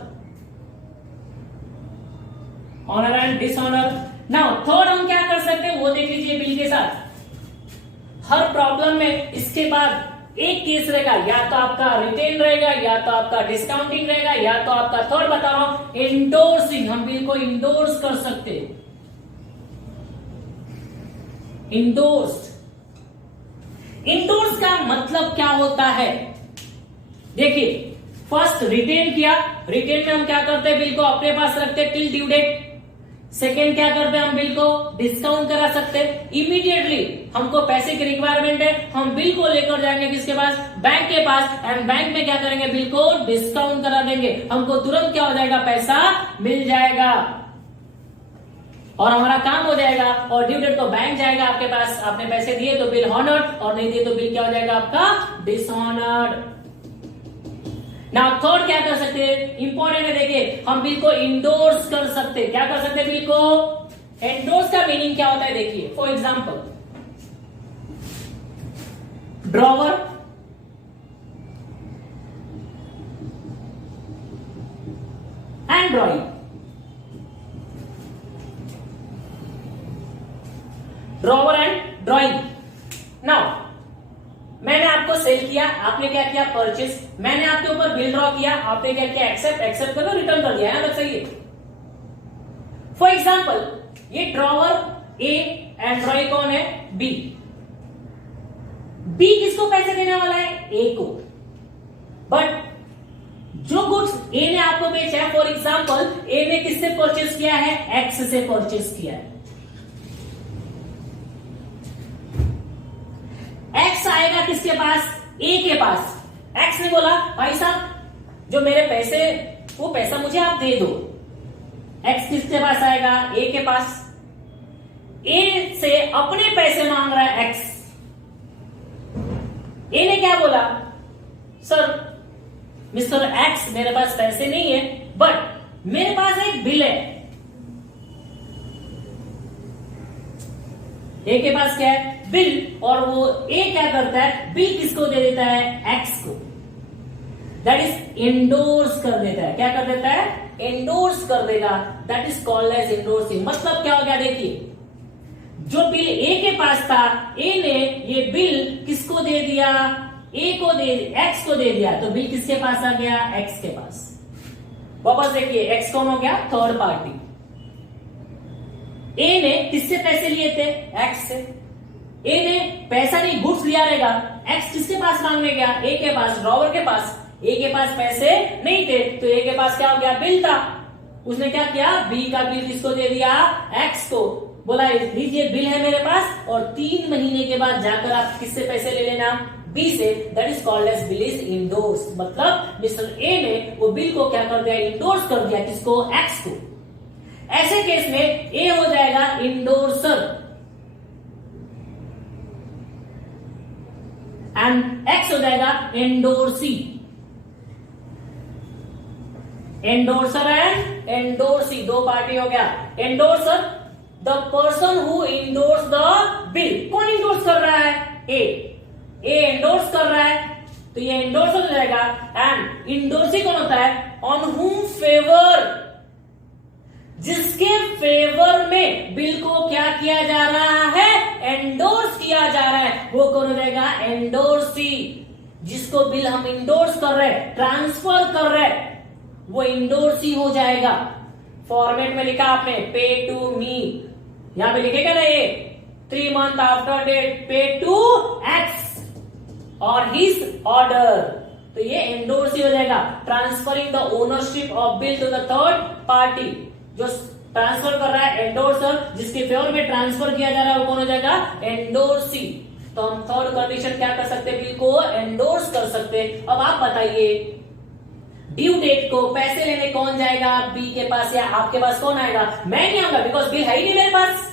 honour and dishonour. Now third हम क्या कर सकते हैं वो देख लीजिए। बिल के साथ हर प्रॉब्लम में इसके बाद एक केस रहेगा, या तो आपका रिटेन रहेगा, या तो आपका डिस्काउंटिंग रहेगा, या तो आपका थर्ड बता रहा हूं इंडोर्सिंग। हम बिल को इंडोर्स कर सकते हैं, इंडोर्स्ड। इंडोर्स का मतलब क्या होता है, देखिए फर्स्ट रिटेन किया, रिटेन में हम क्या करते हैं, बिल को अपने पास रखते हैं टिल ड्यू डेट। सेकेंड क्या करते हैं, हम बिल को डिस्काउंट करा सकते हैं इमीडिएटली। हमको पैसे की रिक्वायरमेंट है, हम बिल को लेकर जाएंगे किसके पास, बैंक के पास। एंड बैंक में क्या करेंगे, बिल को डिस्काउंट करा देंगे, हमको तुरंत क्या हो जाएगा, पैसा मिल जाएगा और हमारा काम हो जाएगा। और ड्यू डेट तो बैंक जाएगा आपके पास, आपने पैसे दिए तो बिल हॉनर्ड, और नहीं दिए तो बिल क्या हो जाएगा आपका, डिसऑनर्ड। नाउ थर्ड क्या कर सकते हैं, इंपॉर्टेंट है, देखिए हम बिल को इंडोर्स कर सकते हैं। क्या कर सकते हैं, बिल को इंडोर्स का मीनिंग क्या होता है, देखिए for example drawer, and drawing. Drawer and drawing. Now मैंने आपको सेल किया, आपने क्या किया, परचेस। मैंने आपके ऊपर बिल ड्रॉ किया, आपने क्या किया, एक्सेप्ट, एक्सेप्ट कर लो, रिटर्न कर दिया, है ना, सही है। फॉर एग्जाम्पल ये ड्रॉवर ए एंड ड्रॉइंग कौन है, बी। बी किसको पैसे देने वाला है, ए को। बट जो गुड्स ए ने आपको बेचा है, फॉर एग्जाम्पल ए ने किससे परचेस किया है, एक्स से परचेस किया है। एक्स आएगा किसके पास, ए के पास। एक्स ने बोला भाई साहब जो मेरे पैसे, वो पैसा मुझे आप दे दो। एक्स किसके पास आएगा, ए के पास। ए से अपने पैसे मांग रहा है एक्स। ए ने क्या बोला, सर मिस्टर एक्स मेरे पास पैसे नहीं है, बट मेरे पास एक बिल है। ए के पास क्या है, बिल, और वो ए क्या करता है, बिल किसको दे देता है, एक्स को। दैट इज इंडोर्स कर देता है। क्या कर देता है, इंडोर्स कर देगा। That is called as endorsing. मतलब क्या हो गया, देखिए जो बिल ए के पास था, ए ने ये बिल किसको दे दिया, ए को दे, एक्स को दे दिया, तो बिल किसके पास आ गया, एक्स के पास। वापस देखिए एक्स कौन हो गया, थर्ड पार्टी। ए ने किससे पैसे लिए थे, एक्स से। ए ने पैसा नहीं गुड्स लिया रहेगा, एक्स किसके पास मांगने गया, ए के पास, ड्रॉवर के पास। ए के पास पैसे नहीं थे तो ए के पास क्या हो गया, बिल था। उसने क्या किया, बी का बिल किसको दे दिया, एक्स को। बोला लीजिए बिल है मेरे पास, और 3 महीने के बाद जाकर आप किससे पैसे ले लेना, बी से, that is called as bill is endorse. मतलब मिस्टर ए ने वो बिल को क्या कर दिया, इंडोर्स कर दिया, किसको, एक्स को। ऐसे केस में ए हो जाएगा इंडोर्सर एंड एक्स हो जाएगा एंडोर्सी। एंडोर्सर एंड एंडोर्सी, दो पार्टी हो गया। Endorser the person who endorse the bill. कौन इंडोर्स कर रहा है, ए एंडोर्स कर रहा है, तो ये एंडोर्सर हो जाएगा। एंड इंडोर्सी कौन होता है, ऑन हुम फेवर, जिसके फेवर में बिल को क्या किया जा रहा है, एंडोर्स किया जा रहा है, वो कौन हो जाएगा, एंडोर्सी। जिसको बिल हम इंडोर्स कर रहे हैं, ट्रांसफर कर रहे हैं, वो इंडोर्सी हो जाएगा। फॉर्मेट में लिखा आपने पे टू मी, यहां पे लिखेगा ना ये 3 months after date pay to X और हिज ऑर्डर, तो ये एंडोर्सी हो जाएगा। Transferring the ownership of bill to the third party, जो ट्रांसफर कर रहा है एंडोर्सर, जिसके फेवर में ट्रांसफर किया जा रहा है, वो कौन हो जाएगा, एंडोर्सी। तो हम थर्ड कंडीशन क्या कर सकते हैं, बिल को एंडोर्स कर सकते हैं। अब आप बताइए, ड्यू डेट को पैसे लेने कौन जाएगा, बी के पास या आपके पास कौन आएगा, मैं नहीं आऊंगा, बिकॉज बिल है ही नहीं मेरे पास।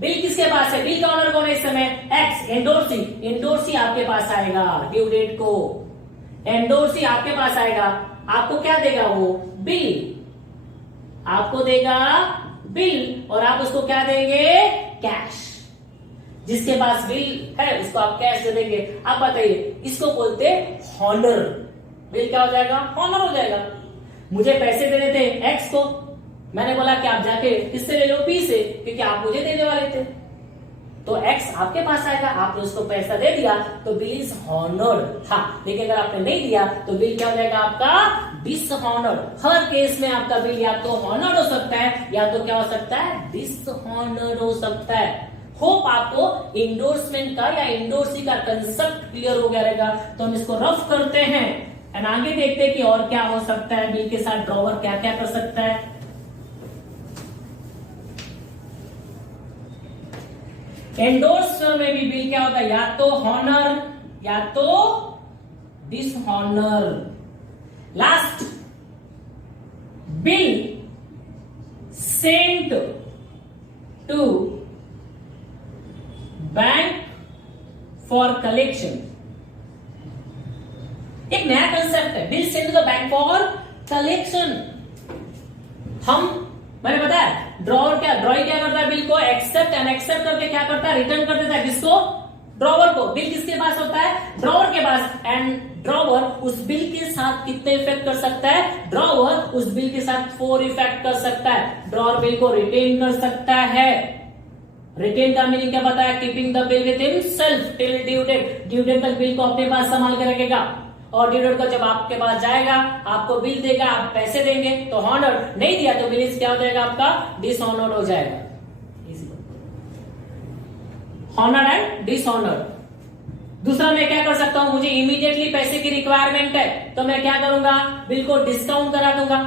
बिल किसके पास है, बिल का ऑनर कौन है इस समय, एक्स, एंडोर्सी। एंडोर्सी आपके पास आएगा ड्यू डेट को, एंडोर्सी आपके पास आएगा, आपको क्या देगा, वो बिल आपको देगा बिल, और आप उसको क्या देंगे, कैश। जिसके पास बिल है उसको आप कैश दे देंगे। आप बताइए, इसको बोलते हॉनर। बिल क्या हो जाएगा, हॉनर हो जाएगा। मुझे पैसे देने थे एक्स को, मैंने बोला कि आप जाके किससे ले लो, बी से, क्योंकि आप मुझे देने वाले थे, तो एक्स आपके पास आएगा, आपने उसको पैसा दे दिया, तो बिल इज हॉनर्ड था। लेकिन अगर आपने नहीं दिया तो बिल क्या हो जाएगा आपका, डिसहॉनर्ड। हर केस में आपका बिल या तो हॉनर्ड हो सकता है या तो क्या हो सकता है, डिसहॉनर्ड हो सकता है। होप आपको इंडोर्समेंट का या इंडोर्सी का कंसेप्ट क्लियर हो गया रहेगा। तो हम इसको रफ करते हैं एंड आगे देखते हैं कि और क्या हो सकता है, बिल के साथ ड्रॉवर क्या क्या कर सकता है। एंडोर्सर में भी बिल क्या होता है, या तो हॉनर या तो dishonour. Last, bill sent to bank for collection. एक नया कंसेप्ट है, bill sent to the bank for collection. मैंने बताया ड्रॉवर क्या, ड्रॉइंग क्या करता है, बिल को एक्सेप्ट एंड एक्सेप्ट करके क्या करता है, रिटर्न कर देता है, किसको, ड्रॉवर को। बिल किसके पास होता है, ड्रॉवर के पास। एंड ड्रॉवर उस बिल के साथ कितने इफेक्ट कर सकता है, ड्रॉवर उस बिल के साथ 4 इफेक्ट कर सकता है। ड्रॉवर बिल को रिटेन कर सकता है। रिटेन का मीनिंग क्या बताया, keeping the bill with himself till due date, due date तक बिल को अपने पास संभाल के रखेगा। और ड्यू डेट को जब आपके पास जाएगा, आपको बिल देगा, आप पैसे देंगे, तो हॉनर्ड। नहीं दिया तो बिल क्या हो जाएगा आपका, डिसऑनर्ड हो जाएगा। Honoured and dishonoured. दूसरा मैं क्या कर सकता हूं, मुझे इमीडिएटली पैसे की रिक्वायरमेंट है, तो मैं क्या करूंगा, बिल को डिस्काउंट करा दूंगा।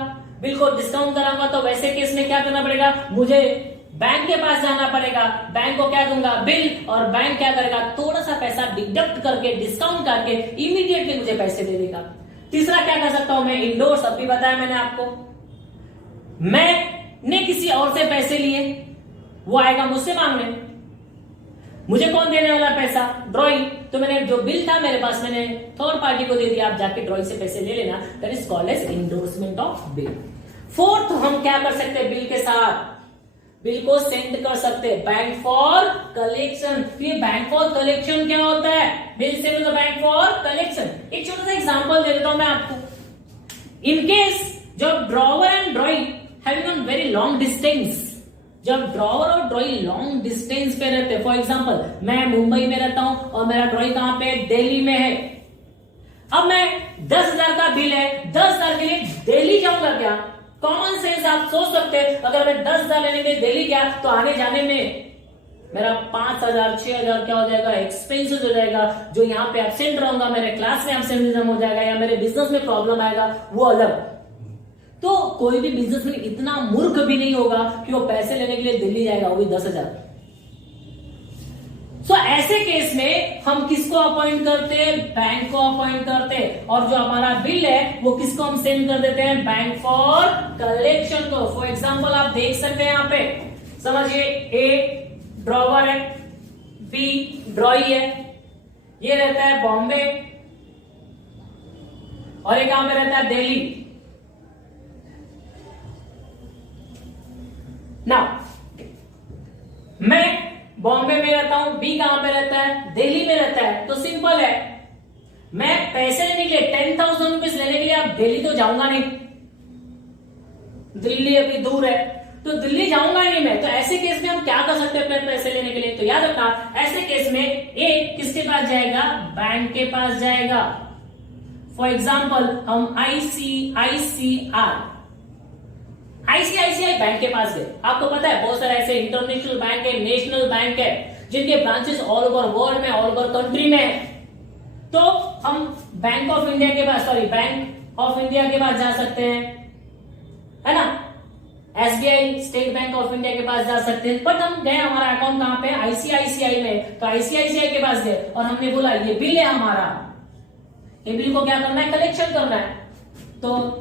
बिल को डिस्काउंट कराऊंगा तो वैसे केस में क्या करना पड़ेगा, मुझे बैंक के पास जाना पड़ेगा। बैंक को क्या दूंगा, बिल, और बैंक क्या करेगा, थोड़ा सा पैसा डिडक्ट करके, डिस्काउंट करके इमीडिएटली मुझे पैसे दे देगा। तीसरा क्या कर सकता हूं मैं, इंडोर्स। अभी बताया मैंने आपको, मैंने किसी और से पैसे लिए, वो आएगा मुझसे मांगने, मुझे कौन देने वाला पैसा, ड्रॉइंग। तो मैंने जो बिल था मेरे पास, मैंने थर्ड पार्टी को दे दिया, आप जाके ड्रॉइंग से पैसे ले लेना। That is called as endorsement of bill. Fourth, हम क्या कर सकते हैं बिल के साथ, बिल को सेंड कर सकते हैं बैंक फॉर कलेक्शन। ये बैंक फॉर कलेक्शन क्या होता है, bill send to the bank for collection. एक छोटा सा एग्जांपल दे देता हूं मैं आपको। इन केस जब drawer and drawing having on very long distance, जब ड्रॉवर और ड्रॉइंग लॉन्ग डिस्टेंस पे रहते हैं, फॉर एग्जांपल मैं मुंबई में रहता हूं और मेरा ड्रॉइंग कहां पे, दिल्ली में है। अब मैं 10,000 का बिल है, 10,000 के लिए दिल्ली जाऊंगा क्या, कॉमन सेंस आप सोच सकते हैं, अगर मैं 10,000 लेने के लिए दिल्ली गया तो आने जाने में मेरा 5,000 6,000 क्या हो जाएगा, एक्सपेंसेस हो जाएगा। जो यहाँ पे एब्सेंट रहूंगा, मेरे क्लास में एब्सेंटिज्म हो जाएगा, या मेरे बिजनेस में प्रॉब्लम आएगा, वो अलग। तो कोई भी बिजनेसमैन इतना मूर्ख भी नहीं होगा कि वो पैसे लेने के लिए दिल्ली जाएगा, वो भी 10,000। सो ऐसे केस में हम किसको अपॉइंट करते हैं? बैंक को अपॉइंट करते हैं, और जो हमारा बिल है वो किसको हम सेंड कर देते हैं? बैंक फॉर कलेक्शन को। फॉर एग्जांपल आप देख सकते हैं, यहां पे समझिए, ए ड्रॉवर है, बी ड्रॉई है, ये रहता है बॉम्बे, और एक कहां पे रहता है? दिल्ली। ना मैं बॉम्बे में रहता हूं, बी कहां पे रहता है? दिल्ली में रहता है। तो सिंपल है, मैं पैसे लेने के लिए 10,000 रुपीज लेने के लिए अब दिल्ली तो जाऊंगा नहीं, दिल्ली अभी दूर है, तो दिल्ली जाऊंगा नहीं मैं। तो ऐसे केस में हम क्या कर सकते हैं अपने पैसे लेने के लिए? तो याद रखना, ऐसे केस में ए किसके पास जाएगा? बैंक के पास जाएगा। फॉर एग्जाम्पल हम आईसीआईसीआई बैंक के पास गए। आपको पता है बहुत सारे ऐसे इंटरनेशनल बैंक है, नेशनल बैंक है, जिनके ब्रांचेस ऑल ओवर वर्ल्ड में, ऑल ओवर कंट्री में है। तो हम बैंक ऑफ इंडिया के पास जा सकते हैं, है ना? SBI, state bank of India के पास जा सकते हैं। बट हम गए, हमारा अकाउंट कहां पे? आईसीआईसीआई में। तो आईसीआईसीआई के पास गए और हमने बोला ये बिल है हमारा, ये बिल को क्या करना है? कलेक्शन करना है। तो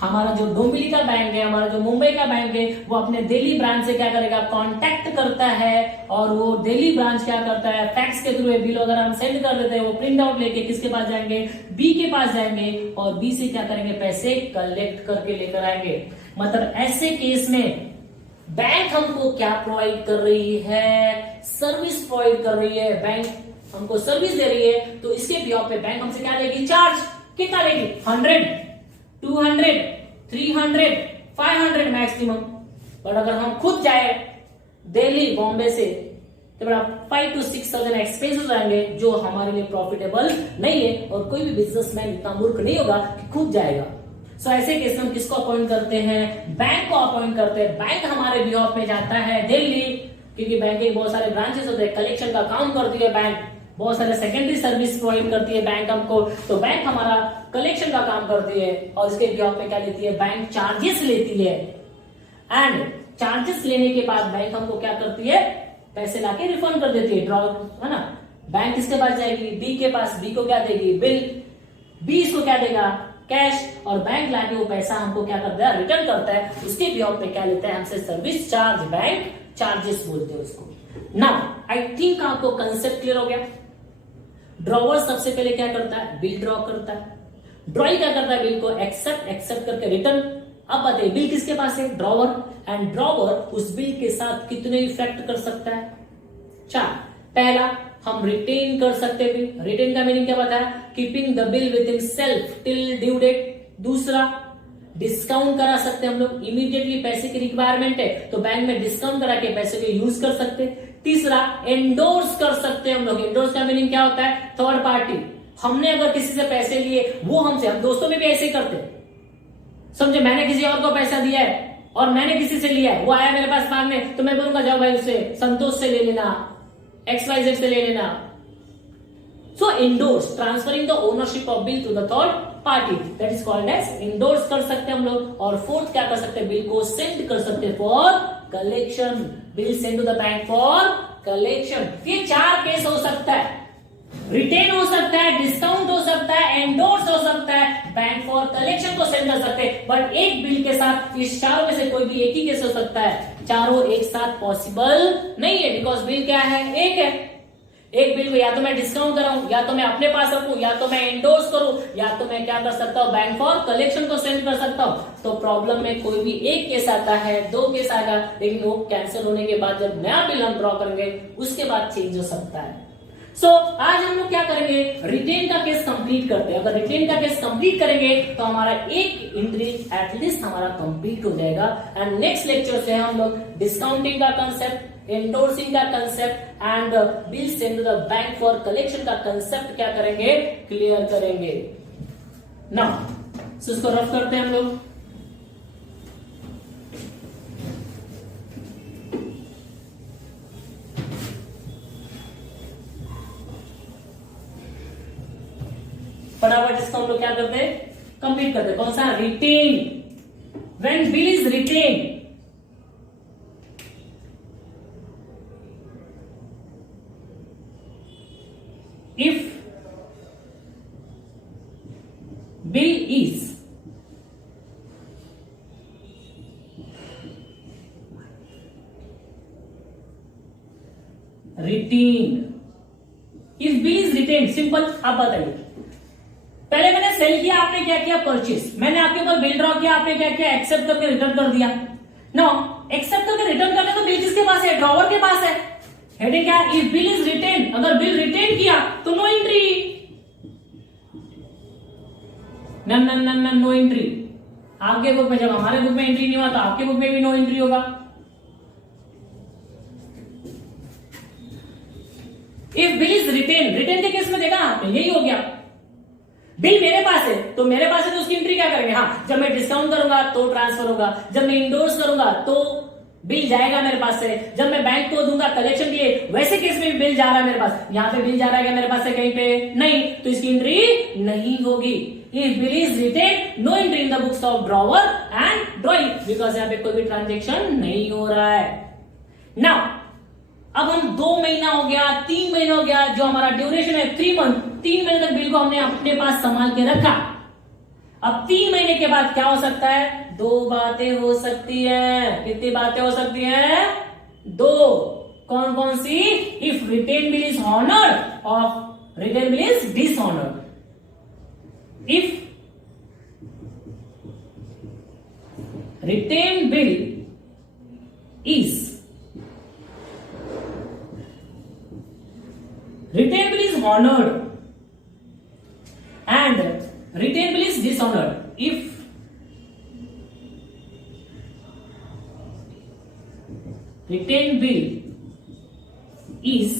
हमारा जो डोंबिवली का बैंक है, हमारा जो मुंबई का बैंक है, वो अपने दिल्ली ब्रांच से क्या करेगा? कांटेक्ट करता है, और वो दिल्ली ब्रांच क्या करता है? फैक्स के थ्रू बिल वगैरह हम सेंड कर देते हैं। वो प्रिंट आउट लेके किसके पास जाएंगे? बी के पास जाएंगे, और बी से क्या करेंगे? पैसे कलेक्ट करके लेकर आएंगे। मतलब ऐसे केस में बैंक हमको क्या प्रोवाइड कर रही है? सर्विस प्रोवाइड कर रही है। बैंक हमको सर्विस दे रही है, तो इसके बिहाफ पे बैंक हमसे क्या लेगी? चार्ज। कितना लेगी? 100, 200, 300, 500 मैक्सिमम। बट अगर हम खुद जाए दिल्ली बॉम्बे से, तो बड़ा 5 to 6,000 एक्सपेंसेस आएंगे, जो हमारे लिए प्रॉफिटेबल नहीं है, और कोई भी बिजनेसमैन इतना मूर्ख नहीं होगा कि खुद जाएगा। सो ऐसे केस में हम किसको अपॉइंट करते हैं? बैंक को अपॉइंट करते हैं। बैंक हमारे बिहाफ में जाता है दिल्ली, क्योंकि बैंक के बहुत सारे ब्रांचेस होते हैं, कलेक्शन का काम करती है बैंक, बहुत सारे सेकेंडरी सर्विस प्रोवाइड करती है बैंक हमको। तो बैंक हमारा कलेक्शन का काम करती है, और इसके बिहाफ पे क्या लेती है? बैंक चार्जेस लेती है। एंड चार्जेस लेने के बाद बैंक हमको क्या करती है? पैसे लाके रिफंड कर देती है, ड्रॉ, है ना? बैंक किसके पास जाएगी? बी के पास। बी को क्या देगी? बिल। बी इसको क्या देगा? कैश। और बैंक लाके वो पैसा हमको क्या करता है? रिटर्न करता है। उसके बिहाफ पे क्या लेता है हमसे? सर्विस चार्ज, बैंक चार्जेस बोलते हैं उसको। नाउ आई थिंक आपको कंसेप्ट क्लियर हो गया। ड्रॉवर सबसे पहले क्या करता है? बिल ड्रॉ करता है। ड्रॉइंग क्या करता है? बिल को एक्सेप्ट करके रिटर्न। अब बताइए बिल किसके पास है? ड्रॉवर। एंड ड्रॉवर उस बिल के साथ कितने इफेक्ट कर सकता है? 4। पहला, हम रिटेन कर सकते हैं बिल। रिटेन का मीनिंग क्या बताया? Keeping the bill with himself till due date. दूसरा, डिस्काउंट करा सकते हैं हम लोग। इमीडिएटली पैसे की रिक्वायरमेंट है, तो बैंक में डिस्काउंट करा के पैसे को यूज कर सकते हैं। तीसरा, एंडोर्स कर सकते हैं हम लोग। एंडोर्स का मीनिंग क्या होता है? Third party. हमने अगर किसी से पैसे लिए, वो हमसे, हम दोस्तों में भी ऐसे ही करते हैं, समझे? मैंने किसी और को पैसा दिया है और मैंने किसी से लिया है, वो आया मेरे पास मांगने, तो मैं बोलूंगा जाओ भाई उससे, संतोष से ले लेना, XYZ से ले लेना। So endorse, transferring the ownership of bill to the third party, that is called as endorse कर सकते हैं हम लोग। और फोर्थ क्या कर सकते हैं? बिल को सेंड कर सकते हैं for collection. Bill send to the bank for collection. ये 4 केस हो सकता है। रिटेन हो सकता है, डिस्काउंट हो सकता है, एंडोर्स हो सकता है, बैंक फॉर कलेक्शन को सेंड कर सकते हैं। बट एक बिल के साथ इस चारों में से कोई भी एक ही केस हो सकता है। चारों एक साथ पॉसिबल नहीं है, बिकॉज बिल क्या है? एक है। एक बिल को या तो मैं डिस्काउंट कराऊं, या तो मैं अपने पास रखूं, या तो मैं एंडोर्स करूं, या तो मैं क्या कर सकता हूं? बैंक फॉर कलेक्शन को सेंड कर सकता हूं। तो प्रॉब्लम में कोई भी एक केस आता है, 2 केस आएगा, लेकिन वो कैंसिल होने के बाद जब नया बिल हम ड्रॉ करेंगे उसके बाद चेंज हो सकता है। सो आज हम लोग क्या करेंगे? रिटेन का केस कंप्लीट करते हैं। अगर रिटेन का केस कंप्लीट करेंगे तो हमारा एक एंट्री एटलीस्ट हमारा कंप्लीट हो जाएगा। एंड नेक्स्ट लेक्चर से हम लोग डिस्काउंटिंग का कंसेप्ट, एंडोर्सिंग का concept and bill send to the bank for collection का कंसेप्ट क्या करेंगे? क्लियर करेंगे। नाउ इसको रफ करते हैं हम लोग। फटाफट इसको हम लोग क्या करते हैं? कंप्लीट करते हैं। कौन सा? Retain. When bill is retain, bill is retain. If bill is retain, simple. आप बताइए, पहले मैंने सेल किया, आपने क्या किया, परचेस। मैंने आपके ऊपर बिल ड्रॉ किया, आपने क्या किया, एक्सेप्ट करके रिटर्न कर दिया। नो, एक्सेप्ट करके रिटर्न करने तो बिल किसके पास है, ड्रॉवर के पास है। हेडिंग क्या, इफ बिल इज रिटेन, अगर बिल रिटेन किया तो नो एंट्री, नो एंट्री। आपके बुक में, जब हमारे बुक में एंट्री नहीं हुआ तो आपके बुक में भी नो एंट्री होगा। If bill is retain, retain के केस में देखा आपने, यही हो गया। बिल मेरे पास है तो मेरे पास है तो उसकी एंट्री क्या करेंगे, हाँ, जब मैं डिस्काउंट करूंगा तो ट्रांसफर होगा, जब मैं इंडोर्स करूंगा तो बिल जाएगा मेरे पास से, जब मैं बैंक को दूंगा कलेक्शन के लिए, वैसे केस में भी बिल जा रहा है मेरे पास। यहाँ पे बिल जा रहा है क्या मेरे पास से कहीं पे, नहीं, तो इसकी एंट्री नहीं होगी। If bill is retain, no entry in the books of drawer and drawing, because यहाँ पे कोई भी ट्रांजेक्शन नहीं हो रहा है। नाउ अब हम 2 महीना हो गया, 3 महीना हो गया, जो हमारा ड्यूरेशन है 3 मंथ, 3 महीने तक बिल को हमने अपने पास संभाल के रखा। अब 3 महीने के बाद क्या हो सकता है, 2 बातें हो सकती है। कितनी बातें हो सकती हैं, 2। कौन कौन सी, if retain bill is honoured और retained bill is dishonoured. If retain bill is retained bill is honored and retained bill is dishonored. If retained bill is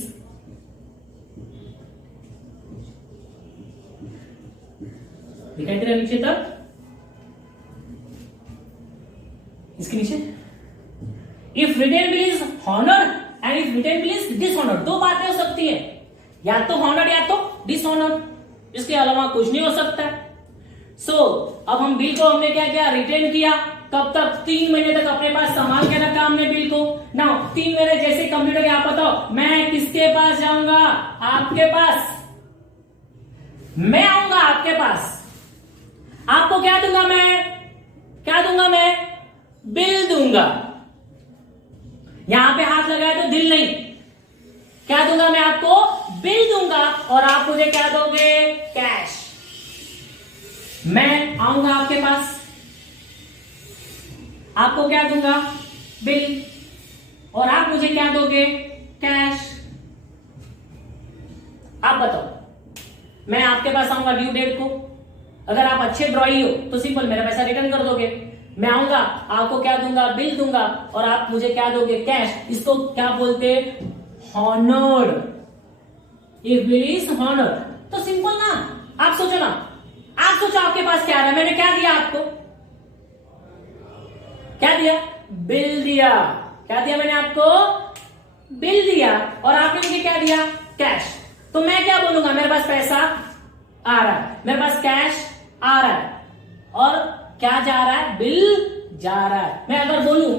दिखाई दे रहा नीचे तक, इसके नीचे, if retain bill is honoured and if retain bill is dishonoured, 2 बातें हो सकती है, या तो हॉनर्ड या तो डिसऑनर्ड, इसके अलावा कुछ नहीं हो सकता। सो अब हम बिल को हमने क्या किया, रिटेन किया, कब तक, 3 महीने तक अपने पास संभाल के रखा हमने बिल को। ना 3 महीने जैसे कंप्लीट हो गया, आप बताओ मैं किसके पास जाऊंगा, आपके पास, मैं आऊंगा आपके पास, आपको क्या दूंगा मैं, क्या दूंगा मैं, बिल दूंगा। यहां पे हाथ लगाया तो दिल नहीं, क्या दूंगा मैं आपको, बिल दूंगा, और आप मुझे क्या दोगे, कैश। मैं आऊंगा आपके पास, आपको क्या दूंगा, बिल, और आप मुझे क्या दोगे, कैश। आप बताओ, मैं आपके पास आऊंगा ड्यू डेट को, अगर आप अच्छे ड्रॉई हो तो सिंपल मेरा पैसा रिटर्न कर दोगे। मैं आऊंगा, आपको क्या दूंगा, बिल दूंगा, और आप मुझे क्या दोगे, कैश। इसको क्या बोलते हैं, honoured. If bill is honoured, तो सिंपल ना। आप सोचो ना, आप सोचो आपके पास क्या है, मैंने क्या दिया आपको, क्या दिया, बिल दिया। क्या दिया मैंने आपको, बिल दिया, और आपने मुझे क्या दिया, कैश। तो मैं क्या बोलूंगा, मेरे पास पैसा आ रहा है, मेरे पास कैश आ रहा है, और क्या जा रहा है, बिल जा रहा है। मैं अगर बोलूं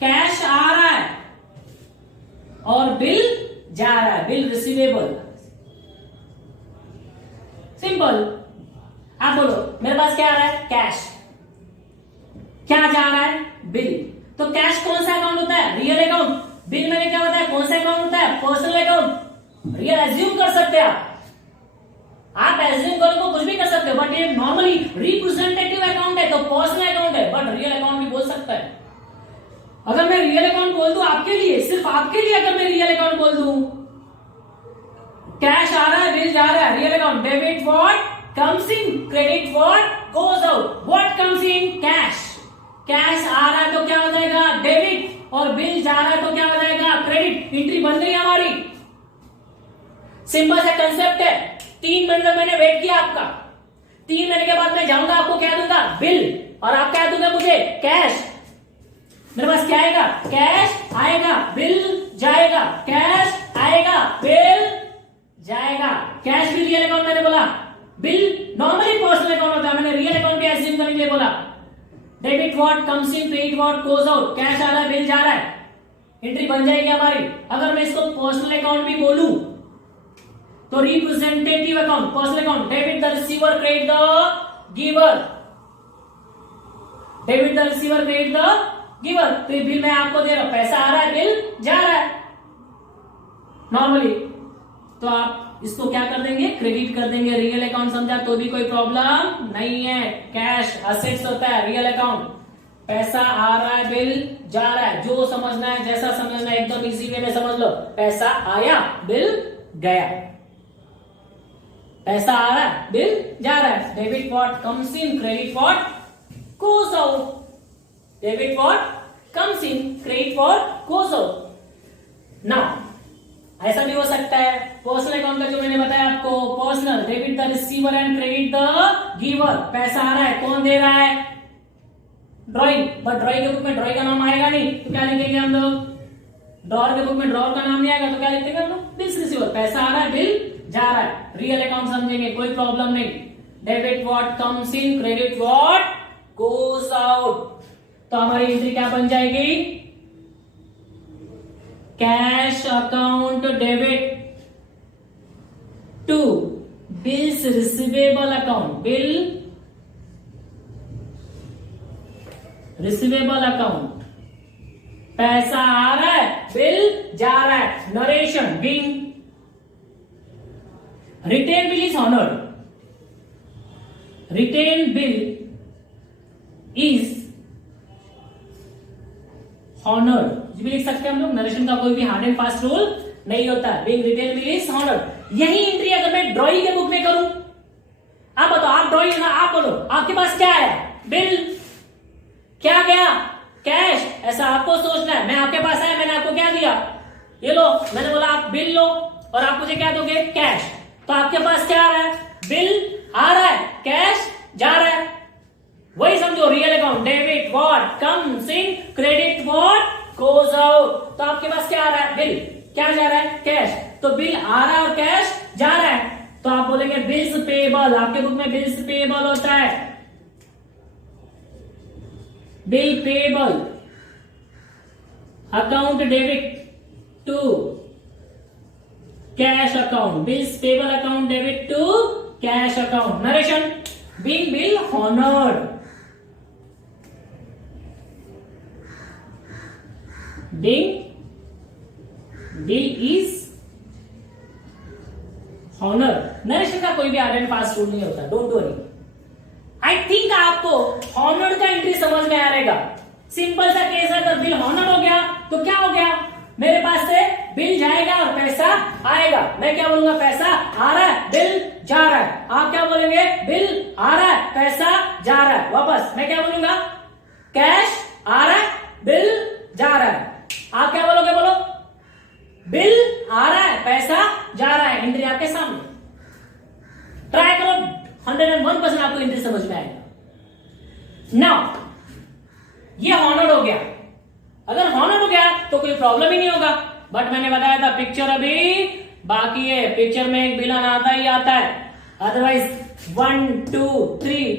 कैश आ रहा है और बिल जा रहा है, बिल रिसीवेबल, सिंपल। आप बोलो मेरे पास क्या आ रहा है, कैश, क्या जा रहा है, बिल। तो कैश कौन सा अकाउंट होता है, रियल अकाउंट। बिल मैंने क्या बताया, कौन सा अकाउंट होता है, पर्सनल अकाउंट। रियल एज्यूम कर सकते हैं आप एज्यूम करो तो कुछ भी कर सकते हो, बट ये नॉर्मली रिप्रेजेंटेटिव अकाउंट है, तो पर्सनल अकाउंट है, बट रियल अकाउंट भी बोल सकता है। अगर मैं रियल अकाउंट बोल दूं आपके लिए, सिर्फ आपके लिए अगर मैं रियल अकाउंट बोल दूं, कैश आ रहा है, बिल जा रहा है, real account. Debit what comes in, credit what goes out. What comes in, cash. Cash आ रहा है तो क्या हो जाएगा, डेबिट, और बिल जा रहा है तो क्या हो जाएगा, क्रेडिट। एंट्री बन गई हमारी। सिंपल सा कंसेप्ट है। 3 महीने तक मैंने वेट किया आपका, 3 महीने के बाद मैं जाऊंगा, आपको क्या दूंगा, बिल, और आप क्या दूंगा मुझे, कैश। मेरे पास क्या आएगा, कैश आएगा, बिल जाएगा, कैश आएगा, बिल जाएगा। कैश भी रियल अकाउंट मैंने बोला, बिल नॉर्मली पर्सनल अकाउंट होता है, मैंने रियल अकाउंट भी एज्यूम करने के लिए बोला। Debit what comes in, credit what goes out. Cash आ रहा है, बिल जा रहा है, एंट्री बन जाएगी हमारी। अगर मैं इसको पर्सनल अकाउंट भी बोलूं, तो representative account, personal account, debit the receiver, credit the giver, debit the receiver, credit the giver. तो ये बिल मैं आपको दे रहा हूं, पैसा आ रहा है, बिल जा रहा है नॉर्मली, तो आप इसको क्या कर देंगे, क्रेडिट कर देंगे। रियल अकाउंट समझा तो भी कोई प्रॉब्लम नहीं है। कैश असेट्स होता है, रियल अकाउंट पैसा आ रहा है, बिल जा रहा है। जो समझना है, जैसा समझना है, एकदम इजी वे में समझ लो। पैसा आया, बिल गया, पैसा आ रहा है, बिल जा रहा है। Debit what comes in, credit what goes out. Debit what comes in, credit what goes out. Now ऐसा भी हो सकता है, पर्सनल अकाउंट का जो मैंने बताया आपको, personal, debit the receiver and credit the giver. पैसा आ रहा है, कौन दे रहा है, ड्राइंग, बट ड्राइंग के बुक में ड्राइंग का नाम आएगा नहीं, तो क्या लिखेंगे हम लोग, ड्रॉर के बुक में ड्रॉर का नाम नहीं आएगा, तो क्या लिखेंगे हम लोग, बिल्स रिसीवर। पैसा आ रहा है, बिल जा रहा है, रियल अकाउंट समझेंगे, कोई प्रॉब्लम नहीं। Debit what comes in, credit what goes out. तो हमारी एंट्री क्या बन जाएगी, cash account debit to bills receivable account, bill receivable account. पैसा आ रहा है, बिल जा रहा है। Narration, being retained bill is honoured, retained bill is honoured भी लिख सकते हैं हम लोग। नरेशन का कोई भी हार्ड एंड फास्ट रूल नहीं होता है। Being retained bill is honoured. यही एंट्री अगर मैं ड्रॉइंग के बुक में करूं, आप बताओ, आप ड्रॉइंग, आप बोलो, आपके पास क्या है, बिल, क्या गया, कैश। ऐसा आपको सोचना है। मैं आपके पास आया, मैंने आपको क्या दिया, ये लो, मैंने बोला आप बिल लो, और आप मुझे क्या दोगे, कैश। तो आपके पास क्या आ रहा है, बिल आ रहा है, कैश जा रहा है। वही समझो, real account, debit what comes in, credit what goes out. तो आपके पास क्या आ रहा है, बिल, क्या जा रहा है, कैश। तो बिल आ रहा है और कैश जा रहा है, तो आप बोलेंगे बिल्स पेएबल। आपके बुक में बिल्स पेएबल होता है, bill payable, account debit to cash account, bills payable account debit to cash account. Narration, being bill honoured, being bill is honoured. Narration का कोई भी हार्ड एंड फास्ट रूल नहीं होता, don't worry. I think आपको honoured का entry समझ में आ रहेगा। सिंपल सा केस है, अगर बिल ऑनर्ड हो गया तो क्या हो गया, मेरे पास से बिल जाएगा और पैसा आएगा। मैं क्या बोलूंगा, पैसा आ रहा है, बिल जा रहा है। आप क्या बोलेंगे, बिल आ रहा है, पैसा जा रहा है। वापस मैं क्या बोलूंगा, कैश आ रहा है, बिल जा रहा है। आप क्या बोलोगे, बोलो, बिल आ रहा है, पैसा जा रहा है। एंट्री आपके सामने, ट्राई करो, 101% आपको एंट्री समझ में आएगा। नाउ ये ऑनर्ड हो गया। अगर ऑनर्ड हो गया तो कोई प्रॉब्लम ही नहीं होगा, बट मैंने बताया था पिक्चर अभी बाकी है। पिक्चर में एक बिलन आता ही आता है, अदरवाइज 1 2 3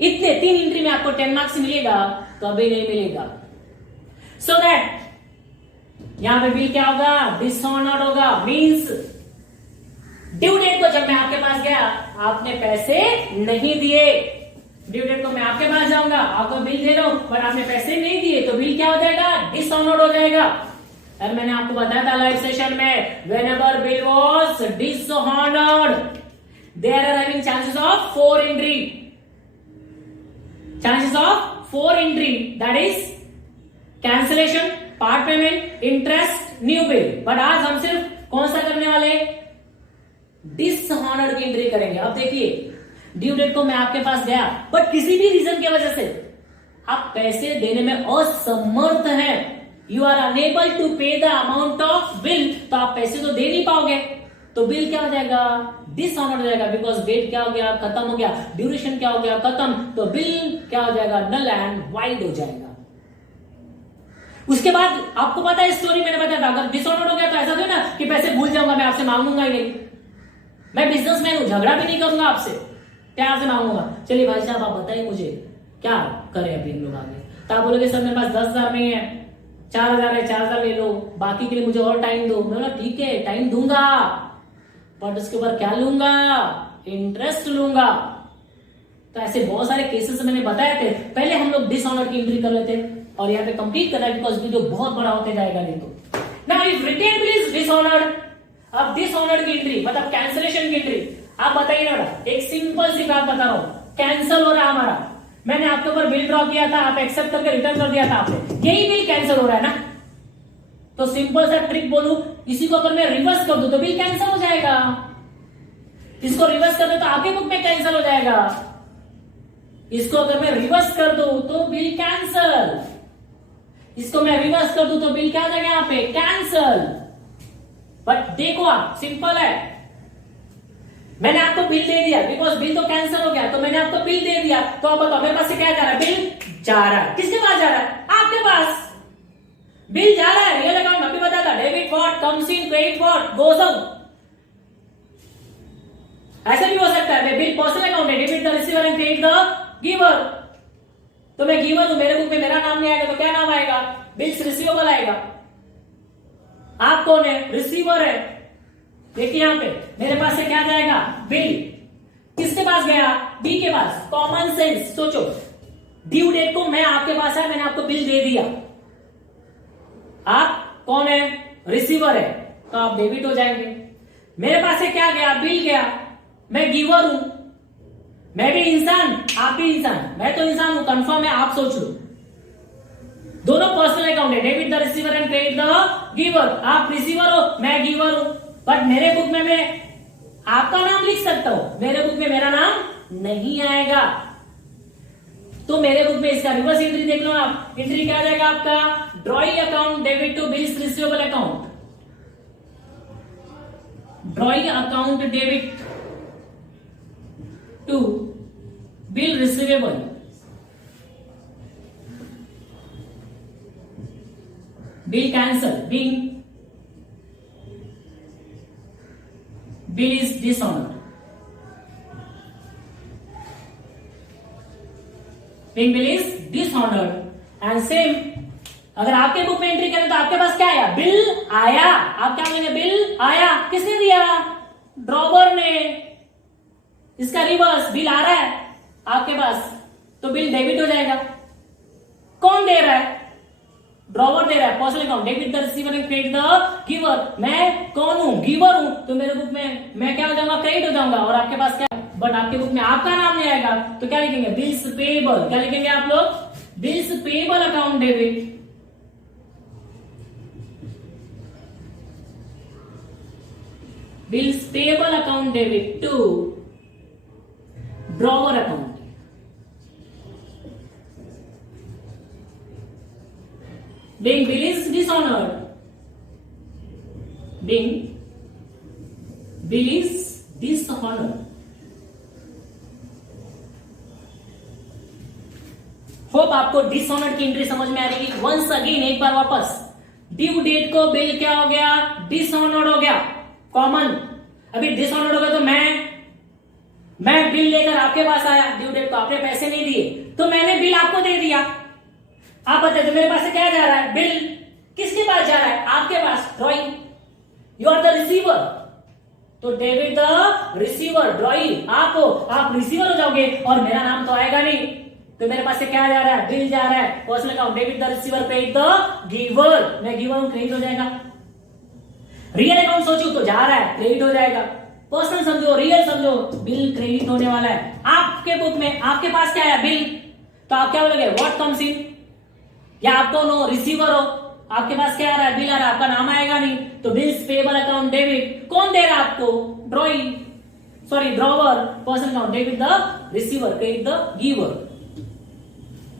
इतने 3 एंट्री में आपको 10 मार्क्स मिलेगा, कभी नहीं मिलेगा। सो दैट यहां पे बिल क्या होगा, डिसऑनर्ड होगा। मींस ड्यू डेट को जब मैं आपके पास गया, आपने पैसे नहीं दिए। ड्यू डेट को मैं आपके पास जाऊंगा, आपको बिल दे रहा हूं, पर आपने पैसे नहीं दिए, तो बिल क्या हो जाएगा, डिसऑनर्ड हो जाएगा। और मैंने आपको बताया था लाइव सेशन में, whenever bill was dishonoured there are having chances of 4 entry, chances of 4 entry, that is cancellation, part payment, interest, new bill. But आज हम सिर्फ कौन सा करने वाले, डिसऑनर्ड की एंट्री करेंगे। अब देखिए, ड्यू डेट को मैं आपके पास गया, बट किसी भी रीजन की वजह से आप पैसे देने में असमर्थ हैं, यू आर अनेबल टू पे द अमाउंट ऑफ बिल, तो आप पैसे तो दे नहीं पाओगे, तो बिल क्या हो जाएगा, डिसऑनर्ड हो जाएगा। बिकॉज डेट क्या हो गया, खत्म हो गया, ड्यूरेशन क्या हो गया, खत्म, तो बिल क्या हो जाएगा, नल एंड वाइड हो जाएगा। उसके बाद आपको पता है स्टोरी मैंने बताया था, अगर डिसऑनर्ड हो गया तो ऐसा तो ना कि पैसे भूल जाऊंगा, मैं आपसे मांगूंगा ही नहीं। मैं बिजनेसमैन हूं, झगड़ा भी नहीं करूंगा आपसे, प्यार से मांगूंगा। चलिए भाई साहब आप बताइए मुझे क्या करें अभी इन लोग आगे। तो आप बोलोगे सर मेरे पास 10,000 नहीं है, 4,000 है, 4,000 ले लो, बाकी के लिए मुझे और टाइम दो। मैं बोला ठीक है टाइम दूंगा, बट उसके ऊपर क्या लूंगा, इंटरेस्ट लूंगा। तो ऐसे बहुत सारे केसेस मैंने बताए थे। पहले हम लोग डिसऑनर्ड की एंट्री कर लेते और यहाँ पे कंप्लीट करना है, बिकॉज वीडियो बहुत बड़ा होते जाएगा नहीं तो। Now if retain bill is dishonoured, अब डिसऑनर्ड की एंट्री मतलब कैंसिलेशन की एंट्री, आप बताइए ना। एक सिंपल सी बात बता रहा हूं, कैंसिल हो रहा है हमारा, मैंने आपके ऊपर बिल ड्रॉ किया था, आप एक्सेप्ट करके रिटर्न कर दिया था आपने, यही बिल कैंसिल हो रहा है ना। तो सिंपल सा ट्रिक बोलूं, इसी को अगर मैं रिवर्स कर दूं तो बिल कैंसिल हो जाएगा। इसको रिवर्स कर दो तो आपके बुक में कैंसिल हो जाएगा। इसको अगर मैं रिवर्स कर दूं तो बिल कैंसिल, इसको मैं रिवर्स कर दूं तो बिल क्या हो जाएगा यहाँ पे, कैंसिल। बट देखो आप, सिंपल है, मैंने आपको बिल दे दिया, बिकॉज बिल तो कैंसिल हो गया, तो मैंने आपको बिल दे दिया। तो अब बताओ मेरे पास से क्या जा रहा है, बिल जा रहा है। किसके पास जा रहा है, आपके पास बिल जा रहा है। रियल अकाउंट अभी बता था, debit what comes in, credit what goes out. ऐसा भी हो सकता है, बिल पर्सनल अकाउंट है, debit the receiver and credit the giver. तो मैं गिवर हूं, मेरे बुक में मेरा नाम नहीं आएगा तो क्या नाम आएगा, बिल्स रिसीवेबल आएगा। आप कौन है, रिसीवर है। देखिए यहां पे मेरे पास से क्या जाएगा, बिल किसके पास गया, बी के पास। कॉमन सेंस सोचो, ड्यू डेट को मैं आपके पास है, मैंने आपको बिल दे दिया, आप कौन है, रिसीवर है, तो आप डेबिट हो जाएंगे। मेरे पास से क्या गया, बिल गया, मैं गिवर हूं, मैं भी इंसान आप भी इंसान, मैं तो इंसान हूं, कंफर्म है, आप सोच लो। दोनों पर्सनल अकाउंट है, debit the receiver and credit the giver. आप रिसीवर हो, मैं गिवर हूं, बट मेरे बुक में मैं आपका नाम लिख सकता हूं, मेरे बुक में मेरा नाम नहीं आएगा। तो मेरे बुक में इसका रिवर्स एंट्री देख लो आप, एंट्री क्या जाएगा आपका, drawing account debit to bills receivable account, drawing account debit to bill receivable, bill cancel, bill is dishonoured, bill is dishonoured. And same अगर आपके बुक में एंट्री करें तो आपके पास क्या आया, बिल आया। आप क्या बोलेंगे, बिल आया, किसने दिया, ड्रॉवर ने। इसका रिवर्स, बिल आ रहा है आपके पास, तो बिल डेबिट हो जाएगा। कौन दे रहा है, ड्रॉवर दे रहा है, personal account, debit the receiver and credit the giver. मैं कौन हूं, गिवर हूं, तो मेरे बुक में मैं क्या हो जाऊंगा, क्रेडिट हो जाऊंगा। और आपके पास क्या, बट आपके बुक में आपका नाम नहीं आएगा, तो क्या लिखेंगे, बिल्स पेएबल। क्या लिखेंगे आप लोग, bills payable account debit, bills payable account debit to drawer account. Being bill is dishonored. Being bill is dishonored. Hope आपको डिसऑनर्ड की एंट्री समझ में आ रही है। वंस अगेन एक बार वापस, ड्यू डेट को बिल क्या हो गया, डिसऑनर्ड हो गया। कॉमन, अभी डिसऑनर्ड हो गया तो मैं बिल लेकर आपके पास आया, ड्यू डेट को आपने पैसे नहीं दिए, तो मैंने बिल आपको दे दिया। आप बताइए तो मेरे पास से क्या जा रहा है, बिल किसके पास जा रहा है, आपके पास, drawing, you are the receiver, तो डेबिट द रिसीवर, ड्रॉइंग आप हो, आप रिसीवर हो जाओगे और मेरा नाम तो आएगा नहीं। तो मेरे पास से क्या जा रहा है, बिल जा रहा है, personal account, debit the receiver, credit the giver, मैं गिवर हूं, क्रेडिट हो जाएगा। रियल अकाउंट सोचो तो जा रहा है, क्रेडिट हो जाएगा। पर्सनल समझो, रियल समझो, बिल क्रेडिट होने वाला है। आपके बुक में आपके पास क्या है, बिल, तो आप क्या बोलोगे, व्हाट कम्स इन, या आप कौन हो, रिसीवर हो, आपके पास क्या आ रहा है, बिल आ रहा है, आपका नाम आएगा नहीं, तो बिल्स पेएबल अकाउंट डेबिट, कौन दे रहा है आपको, drawing, sorry drawer, personal account, debit the receiver, credit the giver.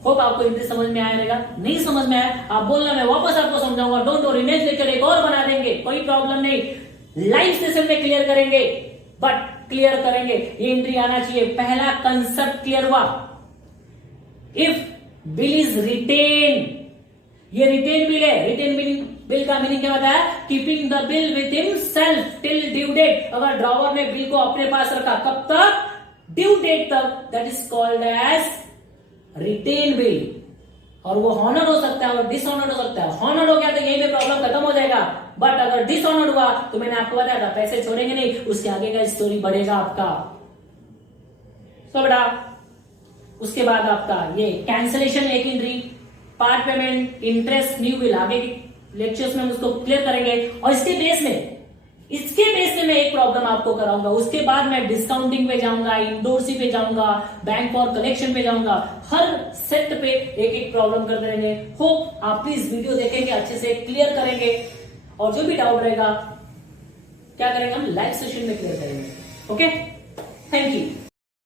Hope आपको इंग्लिश समझ में आएगा। नहीं समझ में आया आप बोलना, मैं वापस आपको समझाऊंगा। डोंट वरी, नेक्स्ट लेक्चर एक और बना देंगे, कोई प्रॉब्लम नहीं, लाइव सेशन में क्लियर करेंगे, बट क्लियर करेंगे, ये एंट्री आना चाहिए। पहला कंसेप्ट क्लियर हुआ, इफ बिल इज रिटेन, ये रिटेन बिल है, रिटेन बिल का मीनिंग क्या होता है, keeping the bill with himself till due date. अगर ड्रॉवर ने बिल को अपने पास रखा, कब तक, ड्यू डेट तक, that is called as retained bill. और वो हॉनर हो सकता है और डिसऑनर्ड हो सकता है। हॉनर हो गया तो यही पे प्रॉब्लम खत्म हो जाएगा, बट अगर डिसऑनर्ड हुआ तो मैंने आपको बताया था पैसे छोड़ेंगे नहीं, उसके आगे का स्टोरी बढ़ेगा आपका। तो बेटा उसके बाद आपका ये कैंसिलेशन एक entry, part payment, interest new will, आगे के लेक्चर्स में हम उसको क्लियर करेंगे। और इसके बेस में मैं एक प्रॉब्लम आपको कराऊंगा, उसके बाद मैं डिस्काउंटिंग पे जाऊंगा, इंडोर्सी पे जाऊंगा, बैंक फॉर कलेक्शन पे जाऊंगा, हर सेट पे एक एक प्रॉब्लम करते रहेंगे। होप आप प्लीज वीडियो देखेंगे, अच्छे से क्लियर करेंगे, और जो भी डाउट रहेगा क्या करेंगे हम लाइव सेशन में क्लियर करेंगे। Okay, thank you.